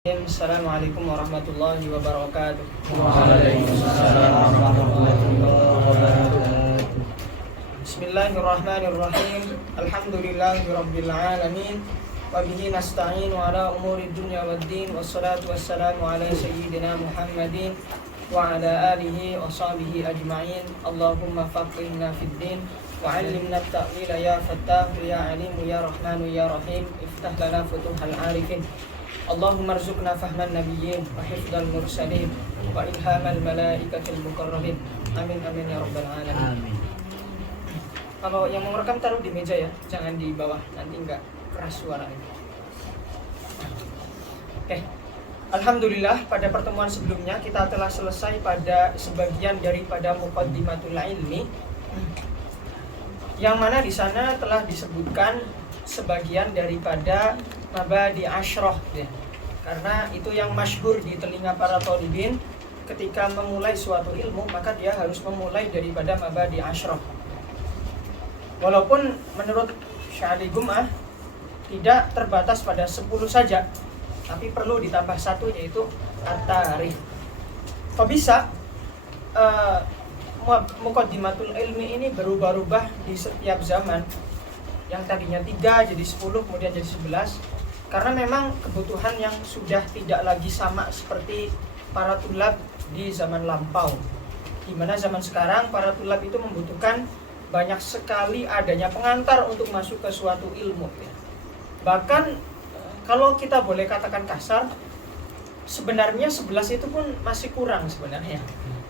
Assalamualaikum warahmatullahi wabarakatuh. Waalaikumsalam warahmatullahi wabarakatuh. Bismillahirrahmanirrahim. Alhamdulillahirabbil alamin. Wa bihi nasta'in ala umuri dunya waddin. Wassalatu wassalamu ala sayyidina Muhammadin wa ala alihi wa sahbihi ajma'in. Allahumma faqihna fid din wa 'allimna at-ta'wila ya fattah ya 'alim ya rahmanu ya rahim. Iftah lana futuhal 'arifin. Allahumma rzuqna fahman nabiyyin wa hifdzal mursalin wa ilhamal malaikatil muqarrabin. Amin amin ya rabbal alamin. Amin. Kalau yang mau merekam taruh di meja ya, jangan di bawah, nanti enggak keras suaranya. Oke. Alhamdulillah pada pertemuan sebelumnya kita telah selesai pada sebagian daripada muqaddimatul ilmi, yang mana di sana telah disebutkan sebagian daripada mabadi asyrah ya. Karena itu yang masyhur di telinga para thalibin ketika memulai suatu ilmu, maka dia harus memulai daripada mabadi asyrah. Walaupun menurut Syahli Gum'ah tidak terbatas pada 10 saja, tapi perlu ditambah satu, yaitu at-tarikh. Kok bisa muqaddimatul ilmi ini berubah-ubah di setiap zaman? Yang tadinya 3 jadi 10, kemudian jadi 11, karena memang kebutuhan yang sudah tidak lagi sama seperti para tulab di zaman lampau, di mana zaman sekarang para tulab itu membutuhkan banyak sekali adanya pengantar untuk masuk ke suatu ilmu ya. Bahkan kalau kita boleh katakan kasar, sebenarnya 11 itu pun masih kurang sebenarnya.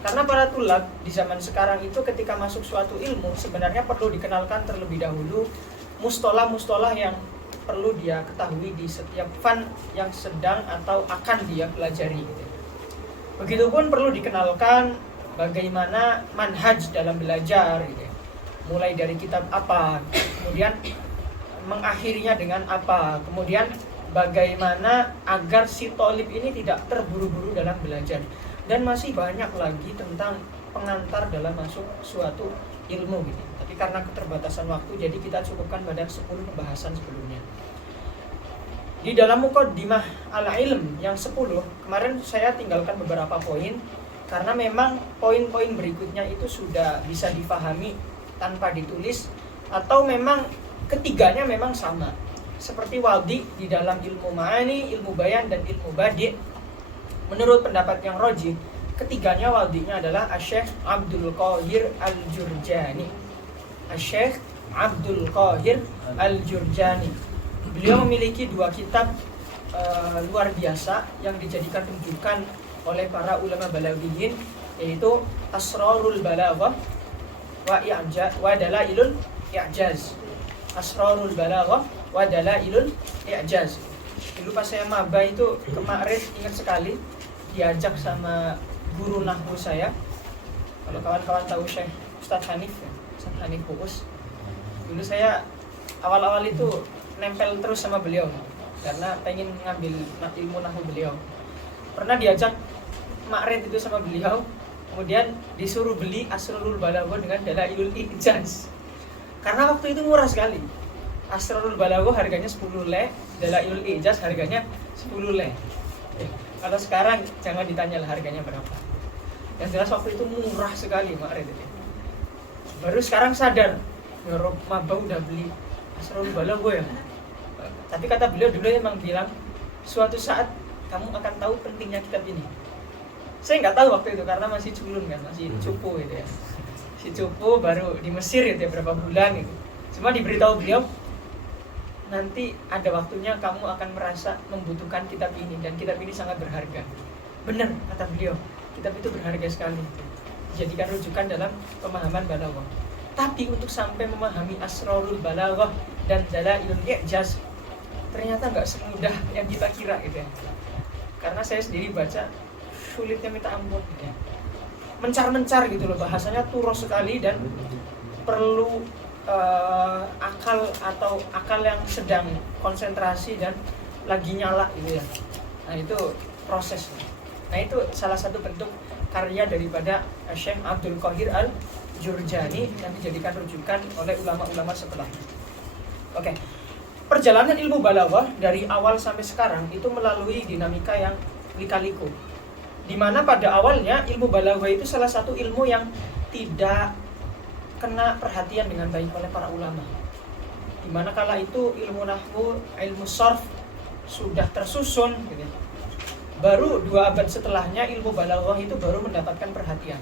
Karena para tulab di zaman sekarang itu ketika masuk suatu ilmu sebenarnya perlu dikenalkan terlebih dahulu mustolah-mustolah yang perlu dia ketahui di setiap fan yang sedang atau akan dia pelajari gitu. Begitupun perlu dikenalkan bagaimana manhaj dalam belajar gitu. Mulai dari kitab apa, kemudian mengakhirinya dengan apa, kemudian bagaimana agar si thalib ini tidak terburu-buru dalam belajar, dan masih banyak lagi tentang pengantar dalam masuk suatu ilmu gitu. Tapi karena keterbatasan waktu, jadi kita cukupkan pada 10 pembahasan sebelumnya. Di dalam muqaddimah al-ilm yang 10, kemarin saya tinggalkan beberapa poin karena memang poin-poin berikutnya itu sudah bisa difahami tanpa ditulis, atau memang ketiganya memang sama. Seperti wadi di dalam ilmu ma'ani, ilmu bayan, dan ilmu badi'. Menurut pendapat yang rajih, ketiganya wadinya adalah Asy-Syaikh Abdul Qahir Al-Jurjani. Asy-Syaikh Abdul Qahir Al-Jurjani. Beliau memiliki 2 kitab luar biasa yang dijadikan rujukan oleh para ulama balaghiyin, yaitu Asrarul Balaghah wa Dalailul I'jaz. Asrarul Balaghah wa Dalailul I'jaz. Dulu pas saya maba itu kemarin ingat sekali diajak sama guru nahwu saya. Kalau kawan-kawan tahu Syekh Ustadz Hanif Buus. Dulu saya awal-awal itu nempel terus sama beliau karena pengen ngambil ilmu nahwu beliau. Pernah diajak makrid itu sama beliau, kemudian disuruh beli Asrarul Balaghah dengan Dalailul I'jaz. Karena waktu itu murah sekali. Asrarul Balaghah harganya 10 le, Dalailul I'jaz harganya 10 le. Kalau sekarang jangan ditanya lah harganya berapa. Yang jelas waktu itu murah sekali makrid itu. Baru sekarang sadar, ya Rob, maba udah beli Asrarul Balaghah ya. Tapi kata beliau dulu emang bilang, suatu saat kamu akan tahu pentingnya kitab ini. Saya nggak tahu waktu itu karena masih culun kan, masih cupu gitu ya. Si cupu baru di Mesir gitu ya, berapa bulan gitu. Cuma diberitahu beliau, nanti ada waktunya kamu akan merasa membutuhkan kitab ini, dan kitab ini sangat berharga. Benar kata beliau, kitab itu berharga sekali. Dijadikan rujukan dalam pemahaman balaghah. Tapi untuk sampai memahami Asrarul Balaghah dan Dalailul I'jaz, ternyata nggak semudah yang kita kira gitu ya. Karena saya sendiri baca sulitnya minta ampun gitu ya. Mencar-mencar gitu loh, bahasanya turos sekali dan perlu akal yang sedang konsentrasi dan lagi nyala gitu ya. Nah itu proses. Nah itu salah satu bentuk karya daripada Syekh Abdul Qahir Al-Jurjani yang dijadikan rujukan oleh ulama-ulama setelahnya. Oke. perjalanan ilmu balaghah dari awal sampai sekarang itu melalui dinamika yang lika-liku. Di mana pada awalnya ilmu balaghah itu salah satu ilmu yang tidak kena perhatian dengan baik oleh para ulama. Di mana kala itu ilmu nahwu, ilmu sharf sudah tersusun gitu. Baru 2 abad setelahnya ilmu balaghah itu baru mendapatkan perhatian.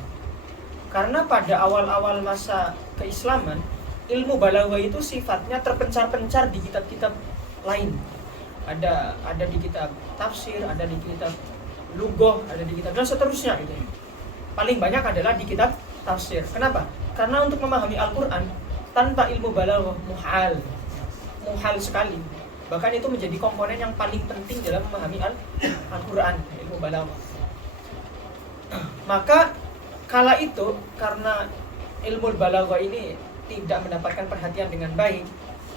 Karena pada awal-awal masa keislaman, ilmu balaghah itu sifatnya terpencar-pencar di kitab-kitab lain. Ada di kitab tafsir, ada di kitab lughah, ada di kitab dan seterusnya gitu. Paling banyak adalah di kitab tafsir. Kenapa? Karena untuk memahami Al-Qur'an tanpa ilmu balaghah muhal sekali. Bahkan itu menjadi komponen yang paling penting dalam memahami Al-Qur'an, ilmu balaghah. Maka kala itu karena ilmu balaghah ini tidak mendapatkan perhatian dengan baik,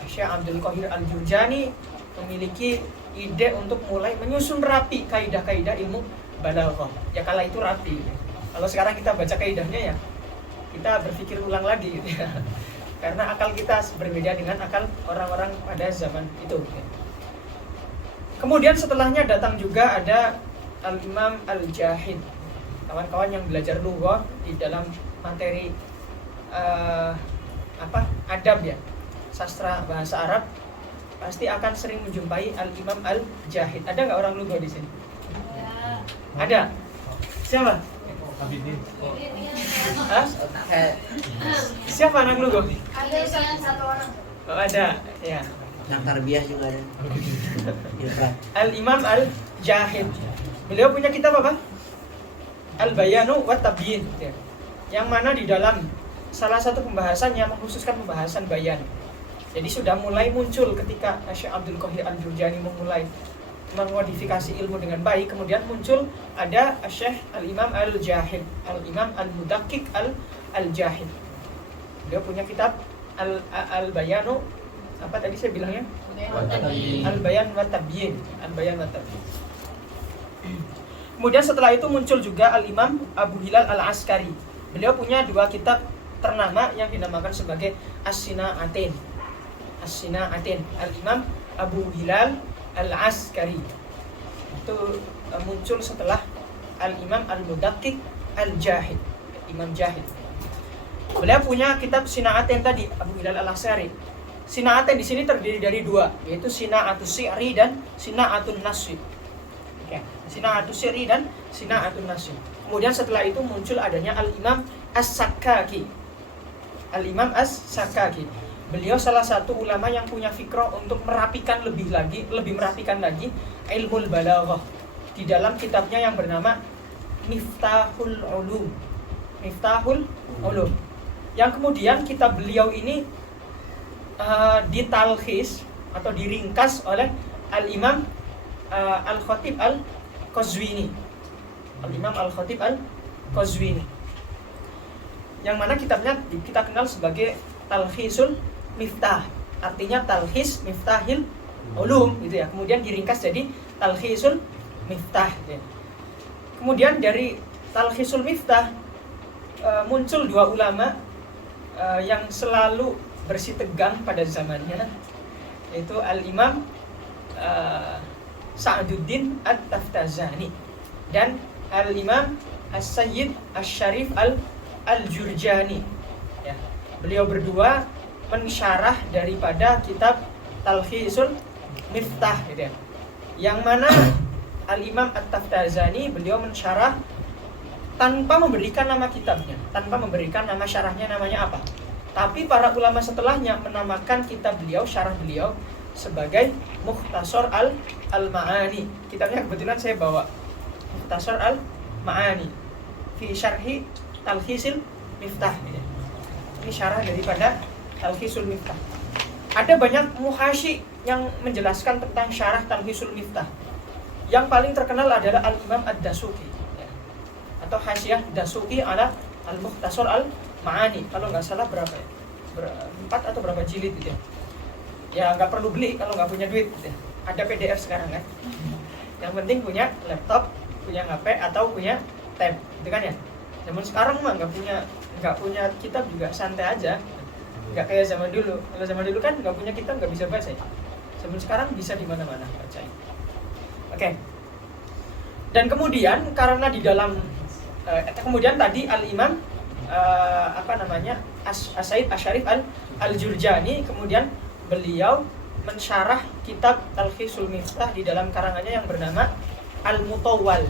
Syekh Abdul Qahir Al-Jurjani memiliki ide untuk mulai menyusun rapi kaidah-kaidah ilmu balaghah. Ya kala itu rapi. Kalau sekarang kita baca kaidahnya ya kita berpikir ulang lagi gitu ya. Karena akal kita berbeda dengan akal orang-orang pada zaman itu. Kemudian setelahnya datang juga ada Al-Imam Al-Jahid. Kawan-kawan yang belajar lughah di dalam materi adab ya, sastra bahasa Arab, pasti akan sering menjumpai Al-Imam Al-Jahid. Ada nggak orang lughah di sini? Ada. Siapa? Hah? Siapa anak lughah? Ada satu orang. Oh, ada, ya. Yang tarbiyah juga ada. Al-Imam Al-Jahid. Beliau punya kitab apa? Al-Bayanu wa Tabyin. Yang mana di dalam salah satu pembahasannya mengkhususkan pembahasan bayan. Jadi sudah mulai muncul ketika Syekh Abdul Qahir Al-Jurjani memulai memodifikasi ilmu dengan baik, kemudian muncul ada Syekh Al-Imam Al-Jahid, Al-Imam Al-Mudakkik Al-Jahid. Beliau punya kitab Al-Bayanu, apa tadi saya bilangnya? Al-Bayan wa Tabyin. Al-Bayan wa Tabyin. Kemudian setelah itu muncul juga Al-Imam Abu Hilal Al-Askari. Beliau punya 2 kitab ternama yang dinamakan sebagai As-Sina'atain. As-Sina'atain. Al-Imam Abu Hilal Al-Askari itu muncul setelah Al-Imam Al-Mudakkik Al-Jahid, Imam Jahid. Beliau punya kitab Sina'atain tadi, Abu Hilal Al-Askari. Sina'atain di sini terdiri dari 2, yaitu Sina'atus Si'ri dan Sina'atun Nasri. Oke, Sina'atus Si'ri dan Sina'atun Nasri. Kemudian setelah itu muncul adanya Al-Imam As-Sakkaki. Al-Imam As-Sakkaki. Beliau salah satu ulama yang punya fikrah untuk merapikan lebih merapikan lagi ilmu balaghah di dalam kitabnya yang bernama Miftahul Ulum. Miftahul Ulum. Yang kemudian kitab beliau ini ditalkhis atau diringkas oleh Al-Imam Al-Khatib Al-Qazwini. Al-Imam Al-Khatib Al-Qazwini. Yang mana kitabnya kita kenal sebagai Talkhisul Miftah, artinya talkhis Miftahil Ulum gitu ya. Kemudian diringkas jadi Talkhisul Miftah gitu ya. Kemudian dari Talkhisul Miftah muncul 2 ulama yang selalu bersitegang pada zamannya, yaitu Al-Imam Sa'duddin At-Taftazani dan Al-Imam As-Sayyid Asy-Syarif Al-Jurjani ya. Beliau berdua mensyarah daripada kitab Talkhisul Miftah gitu ya. Yang mana Al-Imam At-Taftazani beliau mensyarah tanpa memberikan nama kitabnya, tanpa memberikan nama syarahnya namanya apa. Tapi para ulama setelahnya menamakan kitab beliau, syarah beliau sebagai Mukhtasar Al-Ma'ani. Kitabnya kebetulan saya bawa, Mukhtasar Al-Ma'ani fi syarhi Talkhisil Miftah gitu. Ini syarah daripada Talkhisul Miftah. Ada banyak muhasyi yang menjelaskan tentang syarah Talkhisul Miftah. Yang paling terkenal adalah Al-Imam Ad-Dasuki ya. Atau Hasyiah Dasuki ala Al-Mukhtasar Al-Ma'ani. Kalau nggak salah berapa ya? 4 atau berapa jilid gitu ya. Ya nggak perlu beli kalau nggak punya duit gitu ya. Ada PDF sekarang kan. Yang penting punya laptop, punya HP atau punya tab gitu kan ya. Zaman sekarang mah nggak punya kitab juga santai aja. Nggak kayak zaman dulu. Kalau zaman dulu kan nggak punya kitab nggak bisa baca ya. Zaman sekarang bisa di mana-mana baca. Oke. Dan kemudian karena di dalam kemudian tadi Al-Imam As-Said Asy-Syarif Al-Jurjani, kemudian beliau mensyarah kitab Talkhisul Miftah di dalam karangannya yang bernama Al-Mutawwal.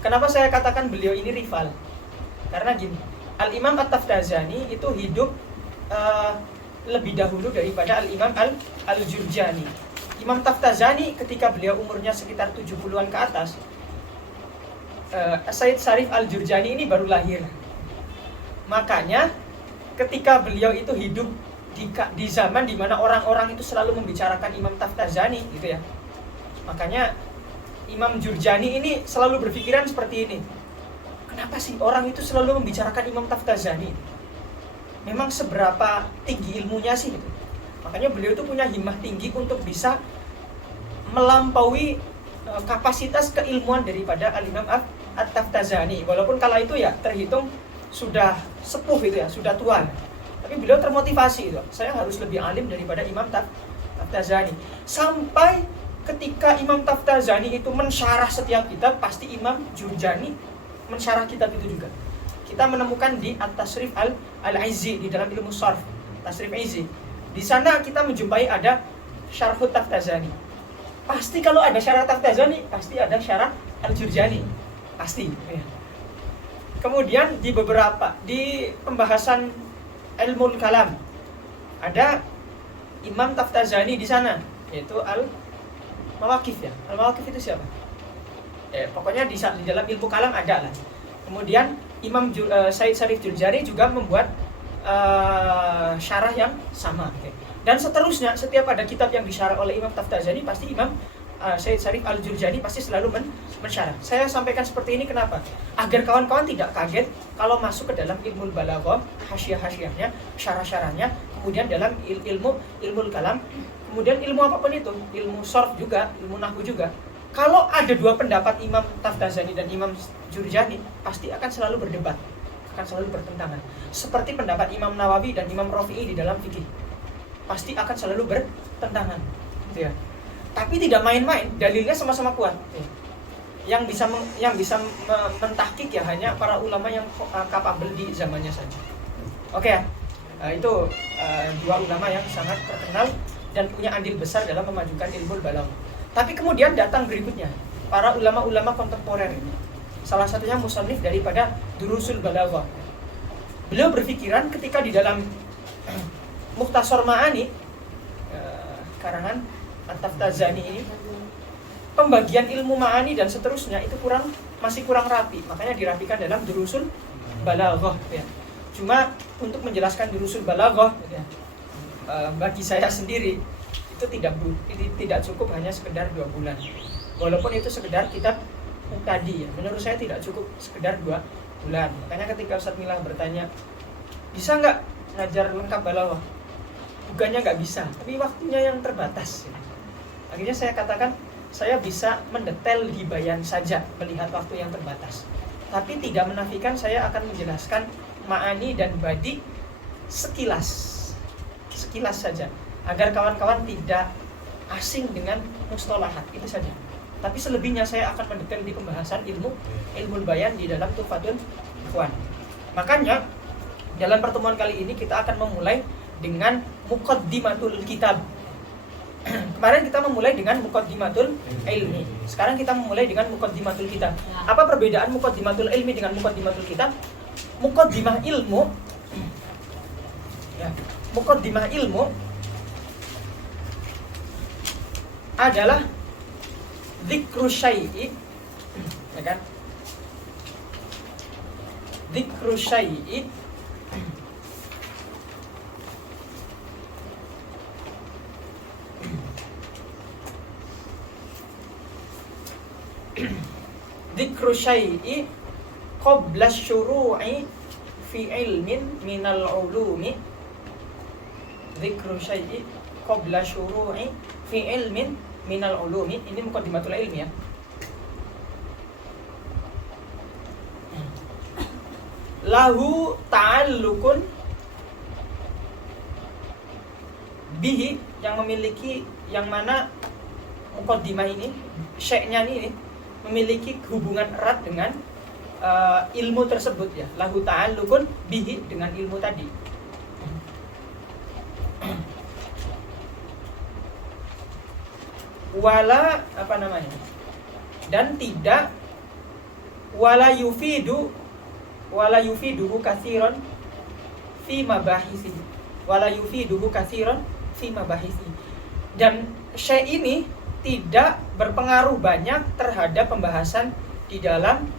Kenapa saya katakan beliau ini rival? Karena gini, Al-Imam At-Taftazani itu hidup lebih dahulu daripada Al-Imam Al-Jurjani. Imam Taftazani ketika beliau umurnya sekitar 70-an ke atas, Said Syarif Al-Jurjani ini baru lahir. Makanya ketika beliau itu hidup di zaman di mana orang-orang itu selalu membicarakan Imam Taftazani gitu ya. Makanya Imam Jurjani ini selalu berpikiran seperti ini. Kenapa sih orang itu selalu membicarakan Imam Taftazani? Memang seberapa tinggi ilmunya sih gitu. Makanya beliau itu punya himmah tinggi untuk bisa melampaui kapasitas keilmuan daripada Al-Imam At-Taftazani. Walaupun kala itu ya terhitung sudah sepuh gitu ya, sudah tua. Tapi beliau termotivasi itu. Saya harus lebih alim daripada Imam Taftazani. Sampai ketika Imam Taftazani itu mensyarah setiap kitab, pasti Imam Jurjani mensyarah kitab itu juga. Kita menemukan di At-Tasrif Al-Izzi di dalam ilmu Sharf, Tasrif Izzi. Di sana kita menjumpai ada Syarhut Taftazani. Pasti kalau ada syarah Taftazani, pasti ada syarah Al-Jurjani. Pasti. Ya. Kemudian di pembahasan Ilmul Kalam ada Imam Taftazani di sana, yaitu Al-Mawaqif ya. Al-Mawaqif itu siapa? Pokoknya di dalam ilmu kalam ada lah. Kemudian Imam Said Syarif Jurjani juga membuat syarah yang sama. Dan seterusnya, setiap ada kitab yang disyarah oleh Imam Taftazani, pasti Imam Said Syarif Al-Jurjani pasti selalu mensyarah. Saya sampaikan seperti ini kenapa? Agar kawan-kawan tidak kaget kalau masuk ke dalam ilmu balaghah, hasyiah-hasyiahnya, syarah-syarahnya, kemudian dalam ilmu kalam, kemudian ilmu apapun itu, ilmu sharf juga, ilmu nahwu juga. Kalau ada dua pendapat Imam Taftazani dan Imam Jurjani, pasti akan selalu berdebat, akan selalu bertentangan. Seperti pendapat Imam Nawawi dan Imam Rafi'i di dalam fikih, pasti akan selalu bertentangan, gitu ya. Tapi tidak main-main, dalilnya sama-sama kuat. Yang bisa mentahqiq ya hanya para ulama yang capable di zamannya saja. Oke ya, itu dua ulama yang sangat terkenal dan punya andil besar dalam memajukan ilmu balaghah. Tapi kemudian datang berikutnya para ulama-ulama kontemporer ini. Salah satunya musannif daripada Durusul Balaghah. Beliau berpikiran ketika di dalam Mukhtasar Ma'ani karangan At-Taftazani ini, pembagian ilmu ma'ani dan seterusnya itu masih kurang rapi. Makanya dirapikan dalam Durusul Balaghah ya. Cuma untuk menjelaskan Durusul Balaghah ya, bagi saya sendiri itu tidak cukup hanya sekedar 2 bulan. Walaupun itu sekedar kitab tadi ya, menurut saya tidak cukup sekedar 2 bulan. Makanya ketika Ustaz Milah bertanya, bisa nggak ngajar lengkap balaghah? Bukannya nggak bisa, tapi waktunya yang terbatas. Akhirnya saya katakan, saya bisa mendetail di bayan saja melihat waktu yang terbatas. Tapi tidak menafikan saya akan menjelaskan ma'ani dan badi sekilas saja, agar kawan-kawan tidak asing dengan mustalahat, itu saja. Tapi selebihnya saya akan mendetail di pembahasan ilmu bayan di dalam Tuhfatul Ikhwan. Makanya dalam pertemuan kali ini kita akan memulai dengan muqaddimatul kitab. Kemarin kita memulai dengan muqaddimatul ilmi. Sekarang kita memulai dengan muqaddimatul kitab. Apa perbedaan muqaddimatul ilmi dengan muqaddimatul kitab? Muqaddimah ilmu ya, muqaddimah ilmu adalah dzikru syai'i, ya kan? Dzikru syai'i dzikru syai'i qabla syuru'i fi ilmin minal ulumi. Dzikru syai'i qabla syuru'i fi ilmin minal ulumi. Ini muqaddimatul ilmi ya. Lahu ta'allukun bihi yang memiliki, yang mana muqaddimah ini, syekh-nya ini memiliki hubungan erat dengan ilmu tersebut ya. Lahu ta'alluqun bihi, dengan ilmu tadi. Wala apa namanya? Dan tidak wala yufiduhu katsiran fi mabahisi. Wala yufiduhu katsiran fi mabahisi. Dan syekh ini tidak berpengaruh banyak terhadap pembahasan di dalam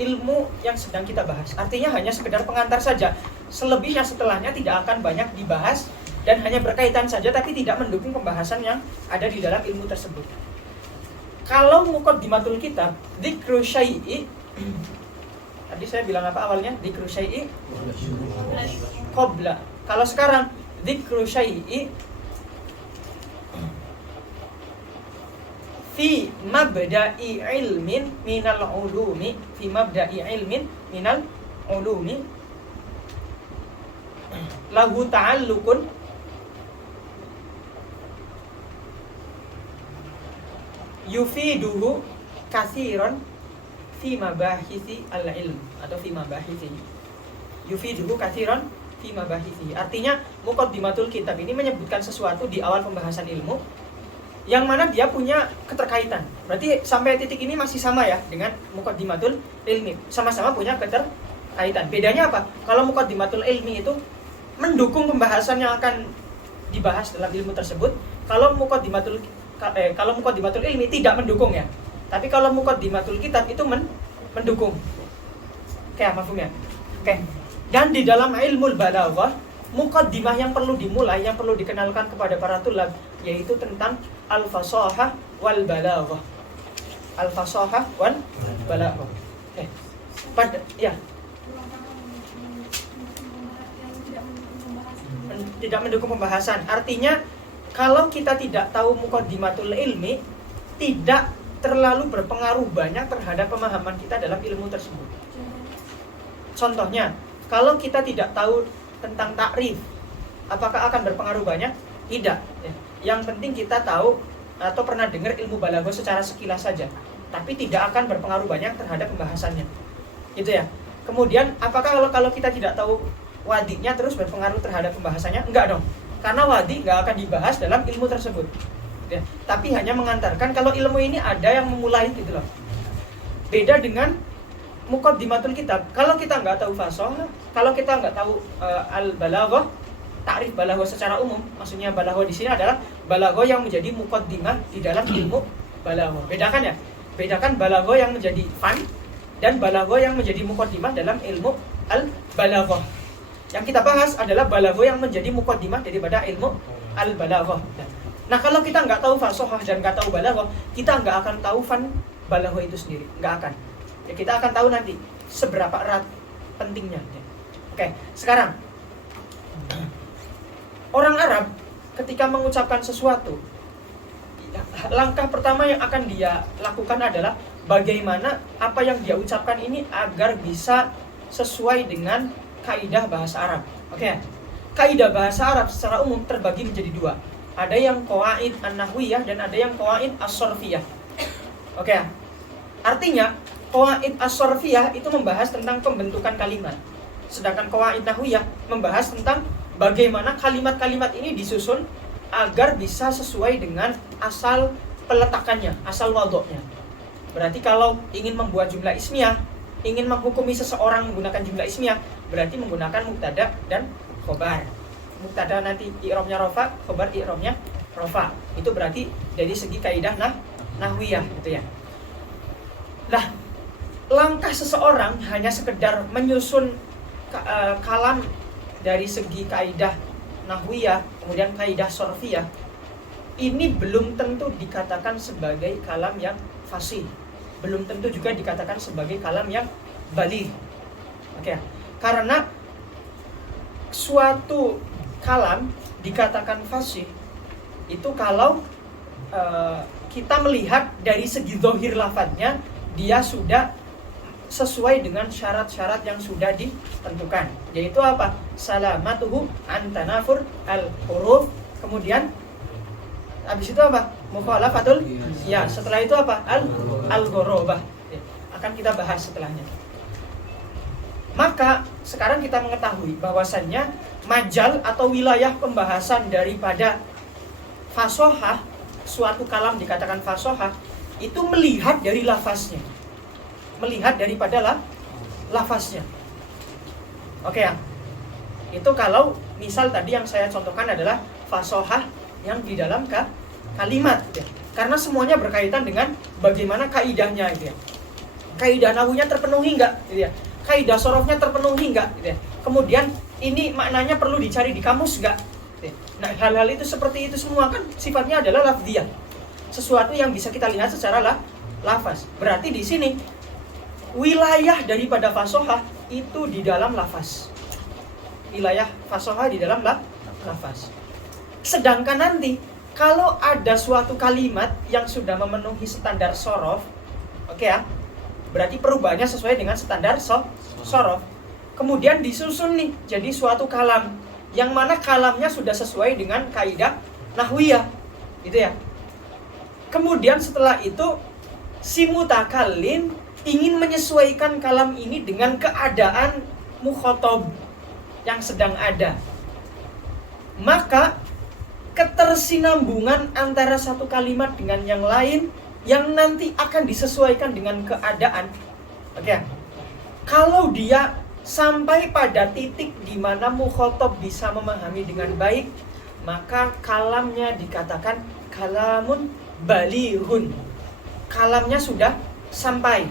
ilmu yang sedang kita bahas. Artinya hanya sekedar pengantar saja. Selebihnya setelahnya tidak akan banyak dibahas dan hanya berkaitan saja, tapi tidak mendukung pembahasan yang ada di dalam ilmu tersebut. Kalau muqaddimatul kitab, dzikru syai'i, tadi saya bilang apa awalnya? Dzikru syai'i qabla. Kalau sekarang dzikru syai'i fi mabda'i ilmin minal ulumi, fi mabda'i ilmin minal ulumi lahu ta'alluqun yufiduhu katsiran fi mabahisi al-ilm, atau fi mabahisi. Yufiduhu katsiran fi mabahisi. Artinya muqaddimatul kitab ini menyebutkan sesuatu di awal pembahasan ilmu yang mana dia punya keterkaitan. Berarti sampai titik ini masih sama ya dengan muqaddimatul ilmi. Sama-sama punya keterkaitan. Bedanya apa? Kalau muqaddimatul ilmi itu mendukung pembahasan yang akan dibahas dalam ilmu tersebut. Kalau muqaddimatul ilmi tidak mendukung ya. Tapi kalau muqaddimatul kitab itu mendukung. Oke, mafhum ya? Oke. Dan di dalam ilmu balaghah, muqaddimah yang perlu dimulai, yang perlu dikenalkan kepada para tulab, yaitu tentang al-fasahah wal balaghah. Al-fasahah wal balaghah. Ya. Tidak mendukung pembahasan. Artinya kalau kita tidak tahu muqaddimatul ilmi, tidak terlalu berpengaruh banyak terhadap pemahaman kita dalam ilmu tersebut. Contohnya, kalau kita tidak tahu tentang takrif, apakah akan berpengaruh banyak? Tidak. Yang penting kita tahu atau pernah dengar ilmu balaghah secara sekilas saja, tapi tidak akan berpengaruh banyak terhadap pembahasannya. Gitu ya. Kemudian, apakah kalau kita tidak tahu wadinya terus berpengaruh terhadap pembahasannya? Enggak dong. Karena wadi nggak akan dibahas dalam ilmu tersebut ya. Tapi hanya mengantarkan kalau ilmu ini ada yang memulai gitu loh. Beda dengan muqaddimatul kitab. Kalau kita nggak tahu fasahah, kalau kita nggak tahu al-balaghah, takrif balaghah secara umum, maksudnya balaghah di sini adalah balaghah yang menjadi muqaddimah di dalam ilmu balaghah. Bedakan ya. Bedakan balaghah yang menjadi fan dan balaghah yang menjadi muqaddimah dalam ilmu al-balaghah. Yang kita bahas adalah balaghah yang menjadi muqaddimah daripada ilmu al-balaghah. Nah, kalau kita nggak tahu fasahah dan nggak tahu balaghah, kita nggak akan tahu fan balaghah itu sendiri, nggak akan. Ya, kita akan tahu nanti seberapa erat pentingnya. Oke, sekarang orang Arab ketika mengucapkan sesuatu, langkah pertama yang akan dia lakukan adalah bagaimana apa yang dia ucapkan ini agar bisa sesuai dengan kaidah bahasa Arab. Oke. Kaidah bahasa Arab secara umum terbagi menjadi dua. Ada yang qawaid an-nahwiyah dan ada yang qawaid as-sarfiyah. Oke. Artinya, qawaid as-sarfiyah itu membahas tentang pembentukan kalimat. Sedangkan qawaid nahwiyah membahas tentang bagaimana kalimat-kalimat ini disusun agar bisa sesuai dengan asal peletakannya, asal wadoknya. Berarti kalau ingin membuat jumlah ismiyah, ingin menghukumi seseorang menggunakan jumlah ismiyah, berarti menggunakan mubtada dan khobar. Mubtada nanti i'rabnya rafa, khobar i'rabnya rafa. Itu berarti dari segi kaidah nahwiyah gitu ya. Nah, langkah seseorang hanya sekedar menyusun kalam dari segi kaidah nahwiyah, kemudian kaidah sorfiyah, ini belum tentu dikatakan sebagai kalam yang fasih. Belum tentu juga dikatakan sebagai kalam yang baligh. Oke. Karena suatu kalam dikatakan fasih itu kalau kita melihat dari segi zahir lafadznya, dia sudah sesuai dengan syarat-syarat yang sudah ditentukan, yaitu apa? Salamatuhu an tanafur al-huruf Kemudian habis itu apa? Mukhalafatul ya. Setelah itu apa? Al-ghorobah. Akan kita bahas setelahnya. Maka sekarang kita mengetahui bahwasannya majal atau wilayah pembahasan daripada fasohah, suatu kalam dikatakan fasohah, itu melihat dari lafaznya. Melihat daripada lafaznya. Oke ya. Itu kalau misal tadi yang saya contohkan adalah fasohah yang di dalam kalimat gitu ya. Karena semuanya berkaitan dengan bagaimana kaidahnya gitu ya. Kaidah nahwunya terpenuhi enggak gitu ya. Kaidah sorofnya terpenuhi enggak gitu ya. Kemudian ini maknanya perlu dicari di kamus enggak gitu ya. Nah, hal-hal itu seperti itu semua kan sifatnya adalah lafziyah. Sesuatu yang bisa kita lihat secara lafaz. Berarti di sini wilayah daripada fasohah itu di dalam lafaz. Wilayah fasohah di dalam lafaz. Sedangkan nanti kalau ada suatu kalimat yang sudah memenuhi standar sorof, oke ya, berarti perubahannya sesuai dengan standar sorof. Kemudian disusun nih jadi suatu kalam yang mana kalamnya sudah sesuai dengan kaidah nahwiyah, gitu ya. Kemudian setelah itu si mutakallim ingin menyesuaikan kalam ini dengan keadaan mukhatab yang sedang ada. Maka ketersinambungan antara satu kalimat dengan yang lain yang nanti akan disesuaikan dengan keadaan. Oke. Kalau dia sampai pada titik di mana mukhatab bisa memahami dengan baik, maka kalamnya dikatakan kalamun balihun. Kalamnya sudah sampai.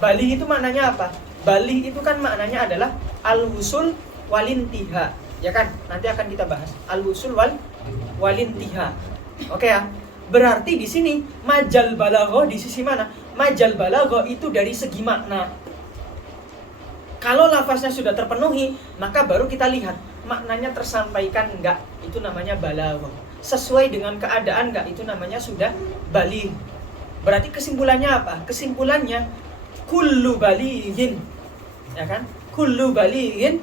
Balih itu maknanya apa? Balih itu kan maknanya adalah al-wusul walintiha, ya kan? Nanti akan kita bahas al-wusul walintiha. Oke ya. Berarti di sini majal balaghah di sisi mana? Majal balaghah itu dari segi makna. Kalau lafaznya sudah terpenuhi, maka baru kita lihat maknanya tersampaikan enggak, itu namanya balaghah. Sesuai dengan keadaan enggak, itu namanya sudah baligh. Berarti kesimpulannya apa? Kesimpulannya kullu balighin, ya kan? Kullu balighin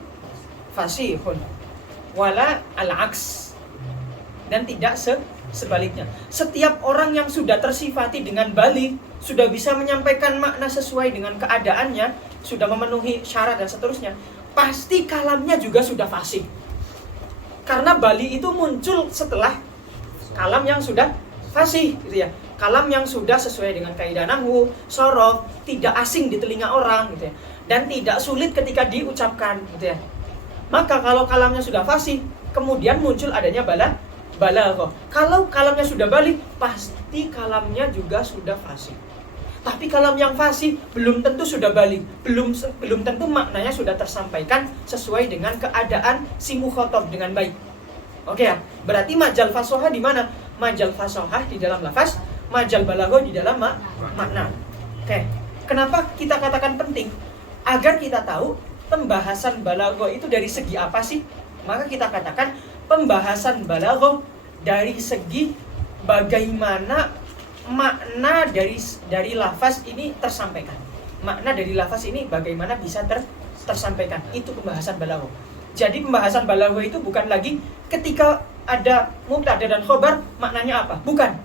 fasihun wala al-aks. Dan tidak sebaliknya. Setiap orang yang sudah tersifati dengan baligh, sudah bisa menyampaikan makna sesuai dengan keadaannya, sudah memenuhi syarat dan seterusnya, pasti kalamnya juga sudah fasih. Karena baligh itu muncul setelah kalam yang sudah fasih, gitu ya. Kalam yang sudah sesuai dengan kaidah nahwu, sorof, tidak asing di telinga orang, gitu ya. Dan tidak sulit ketika diucapkan, gitu ya. Maka kalau kalamnya sudah fasih, kemudian muncul adanya balaghah. Kalau kalamnya sudah baligh, pasti kalamnya juga sudah fasih. Tapi kalam yang fasih belum tentu sudah baligh, belum tentu maknanya sudah tersampaikan sesuai dengan keadaan si mukhatab dengan baik. Oke ya, berarti majal fasohah di mana? Majal fasohah di dalam lafaz, majal balaghah di dalam makna. Oke, kenapa kita katakan penting? Agar kita tahu pembahasan balaghah itu dari segi apa sih? Maka kita katakan pembahasan balaghah dari segi bagaimana makna dari lafaz ini tersampaikan. Makna dari lafaz ini bagaimana bisa tersampaikan. Itu pembahasan balaghah. Jadi pembahasan balaghah itu bukan lagi ketika ada mubtada dan khobar maknanya apa? Bukan.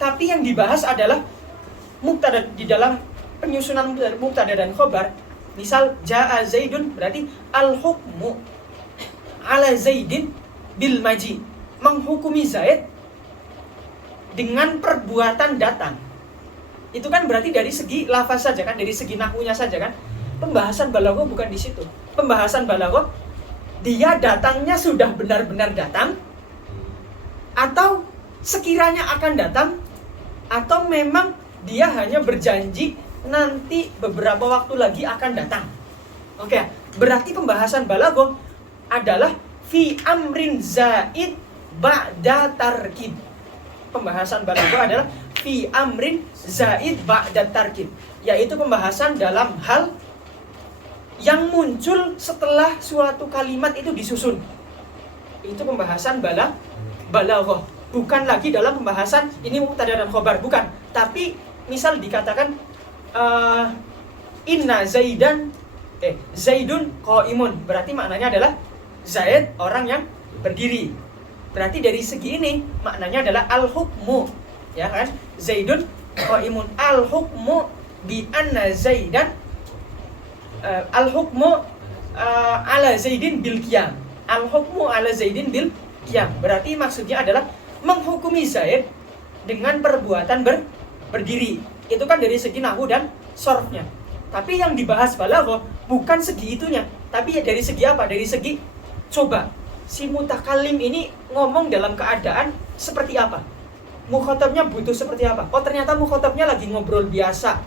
Tapi yang dibahas adalah mubtada di dalam penyusunan mubtada dan khobar. Misal jaa Zaidun berarti al-hukmu ala Zaidin bil maji. Menghukumi Zaid dengan perbuatan datang. Itu kan berarti dari segi lafaz saja kan, dari segi nahwunya saja kan. Pembahasan balaghah bukan di situ. Pembahasan balaghah dia datangnya sudah benar-benar datang, atau sekiranya akan datang, atau memang dia hanya berjanji nanti beberapa waktu lagi akan datang. Oke, berarti pembahasan balaghah adalah fi amrin zaid ba'da tarkib. Pembahasan balaghah adalah fi amrin zaid ba'da tarkib, yaitu pembahasan dalam hal yang muncul setelah suatu kalimat itu disusun. Itu pembahasan balaghah. Bukan lagi dalam pembahasan ini mubtada dan khobar, bukan. Tapi misal dikatakan inna Zaidun qaimun, berarti maknanya adalah Zaid orang yang berdiri. Berarti dari segi ini maknanya adalah al-hukmu, ya kan? Zaidun qaimun, al-hukmu bi anna Zaidan al-hukmu ala Zaidin bil qiyam. Al-hukmu ala Zaidin bil qiyam. Berarti maksudnya adalah menghukumi Zaid dengan perbuatan berdiri. Itu kan dari segi nahwu dan sorfnya. Tapi yang dibahas balaghah bukan segi itunya, tapi ya dari segi apa? Dari segi coba si mutakallim ini ngomong dalam keadaan seperti apa? Mukhatabnya butuh seperti apa? Oh ternyata mukhatabnya lagi ngobrol biasa.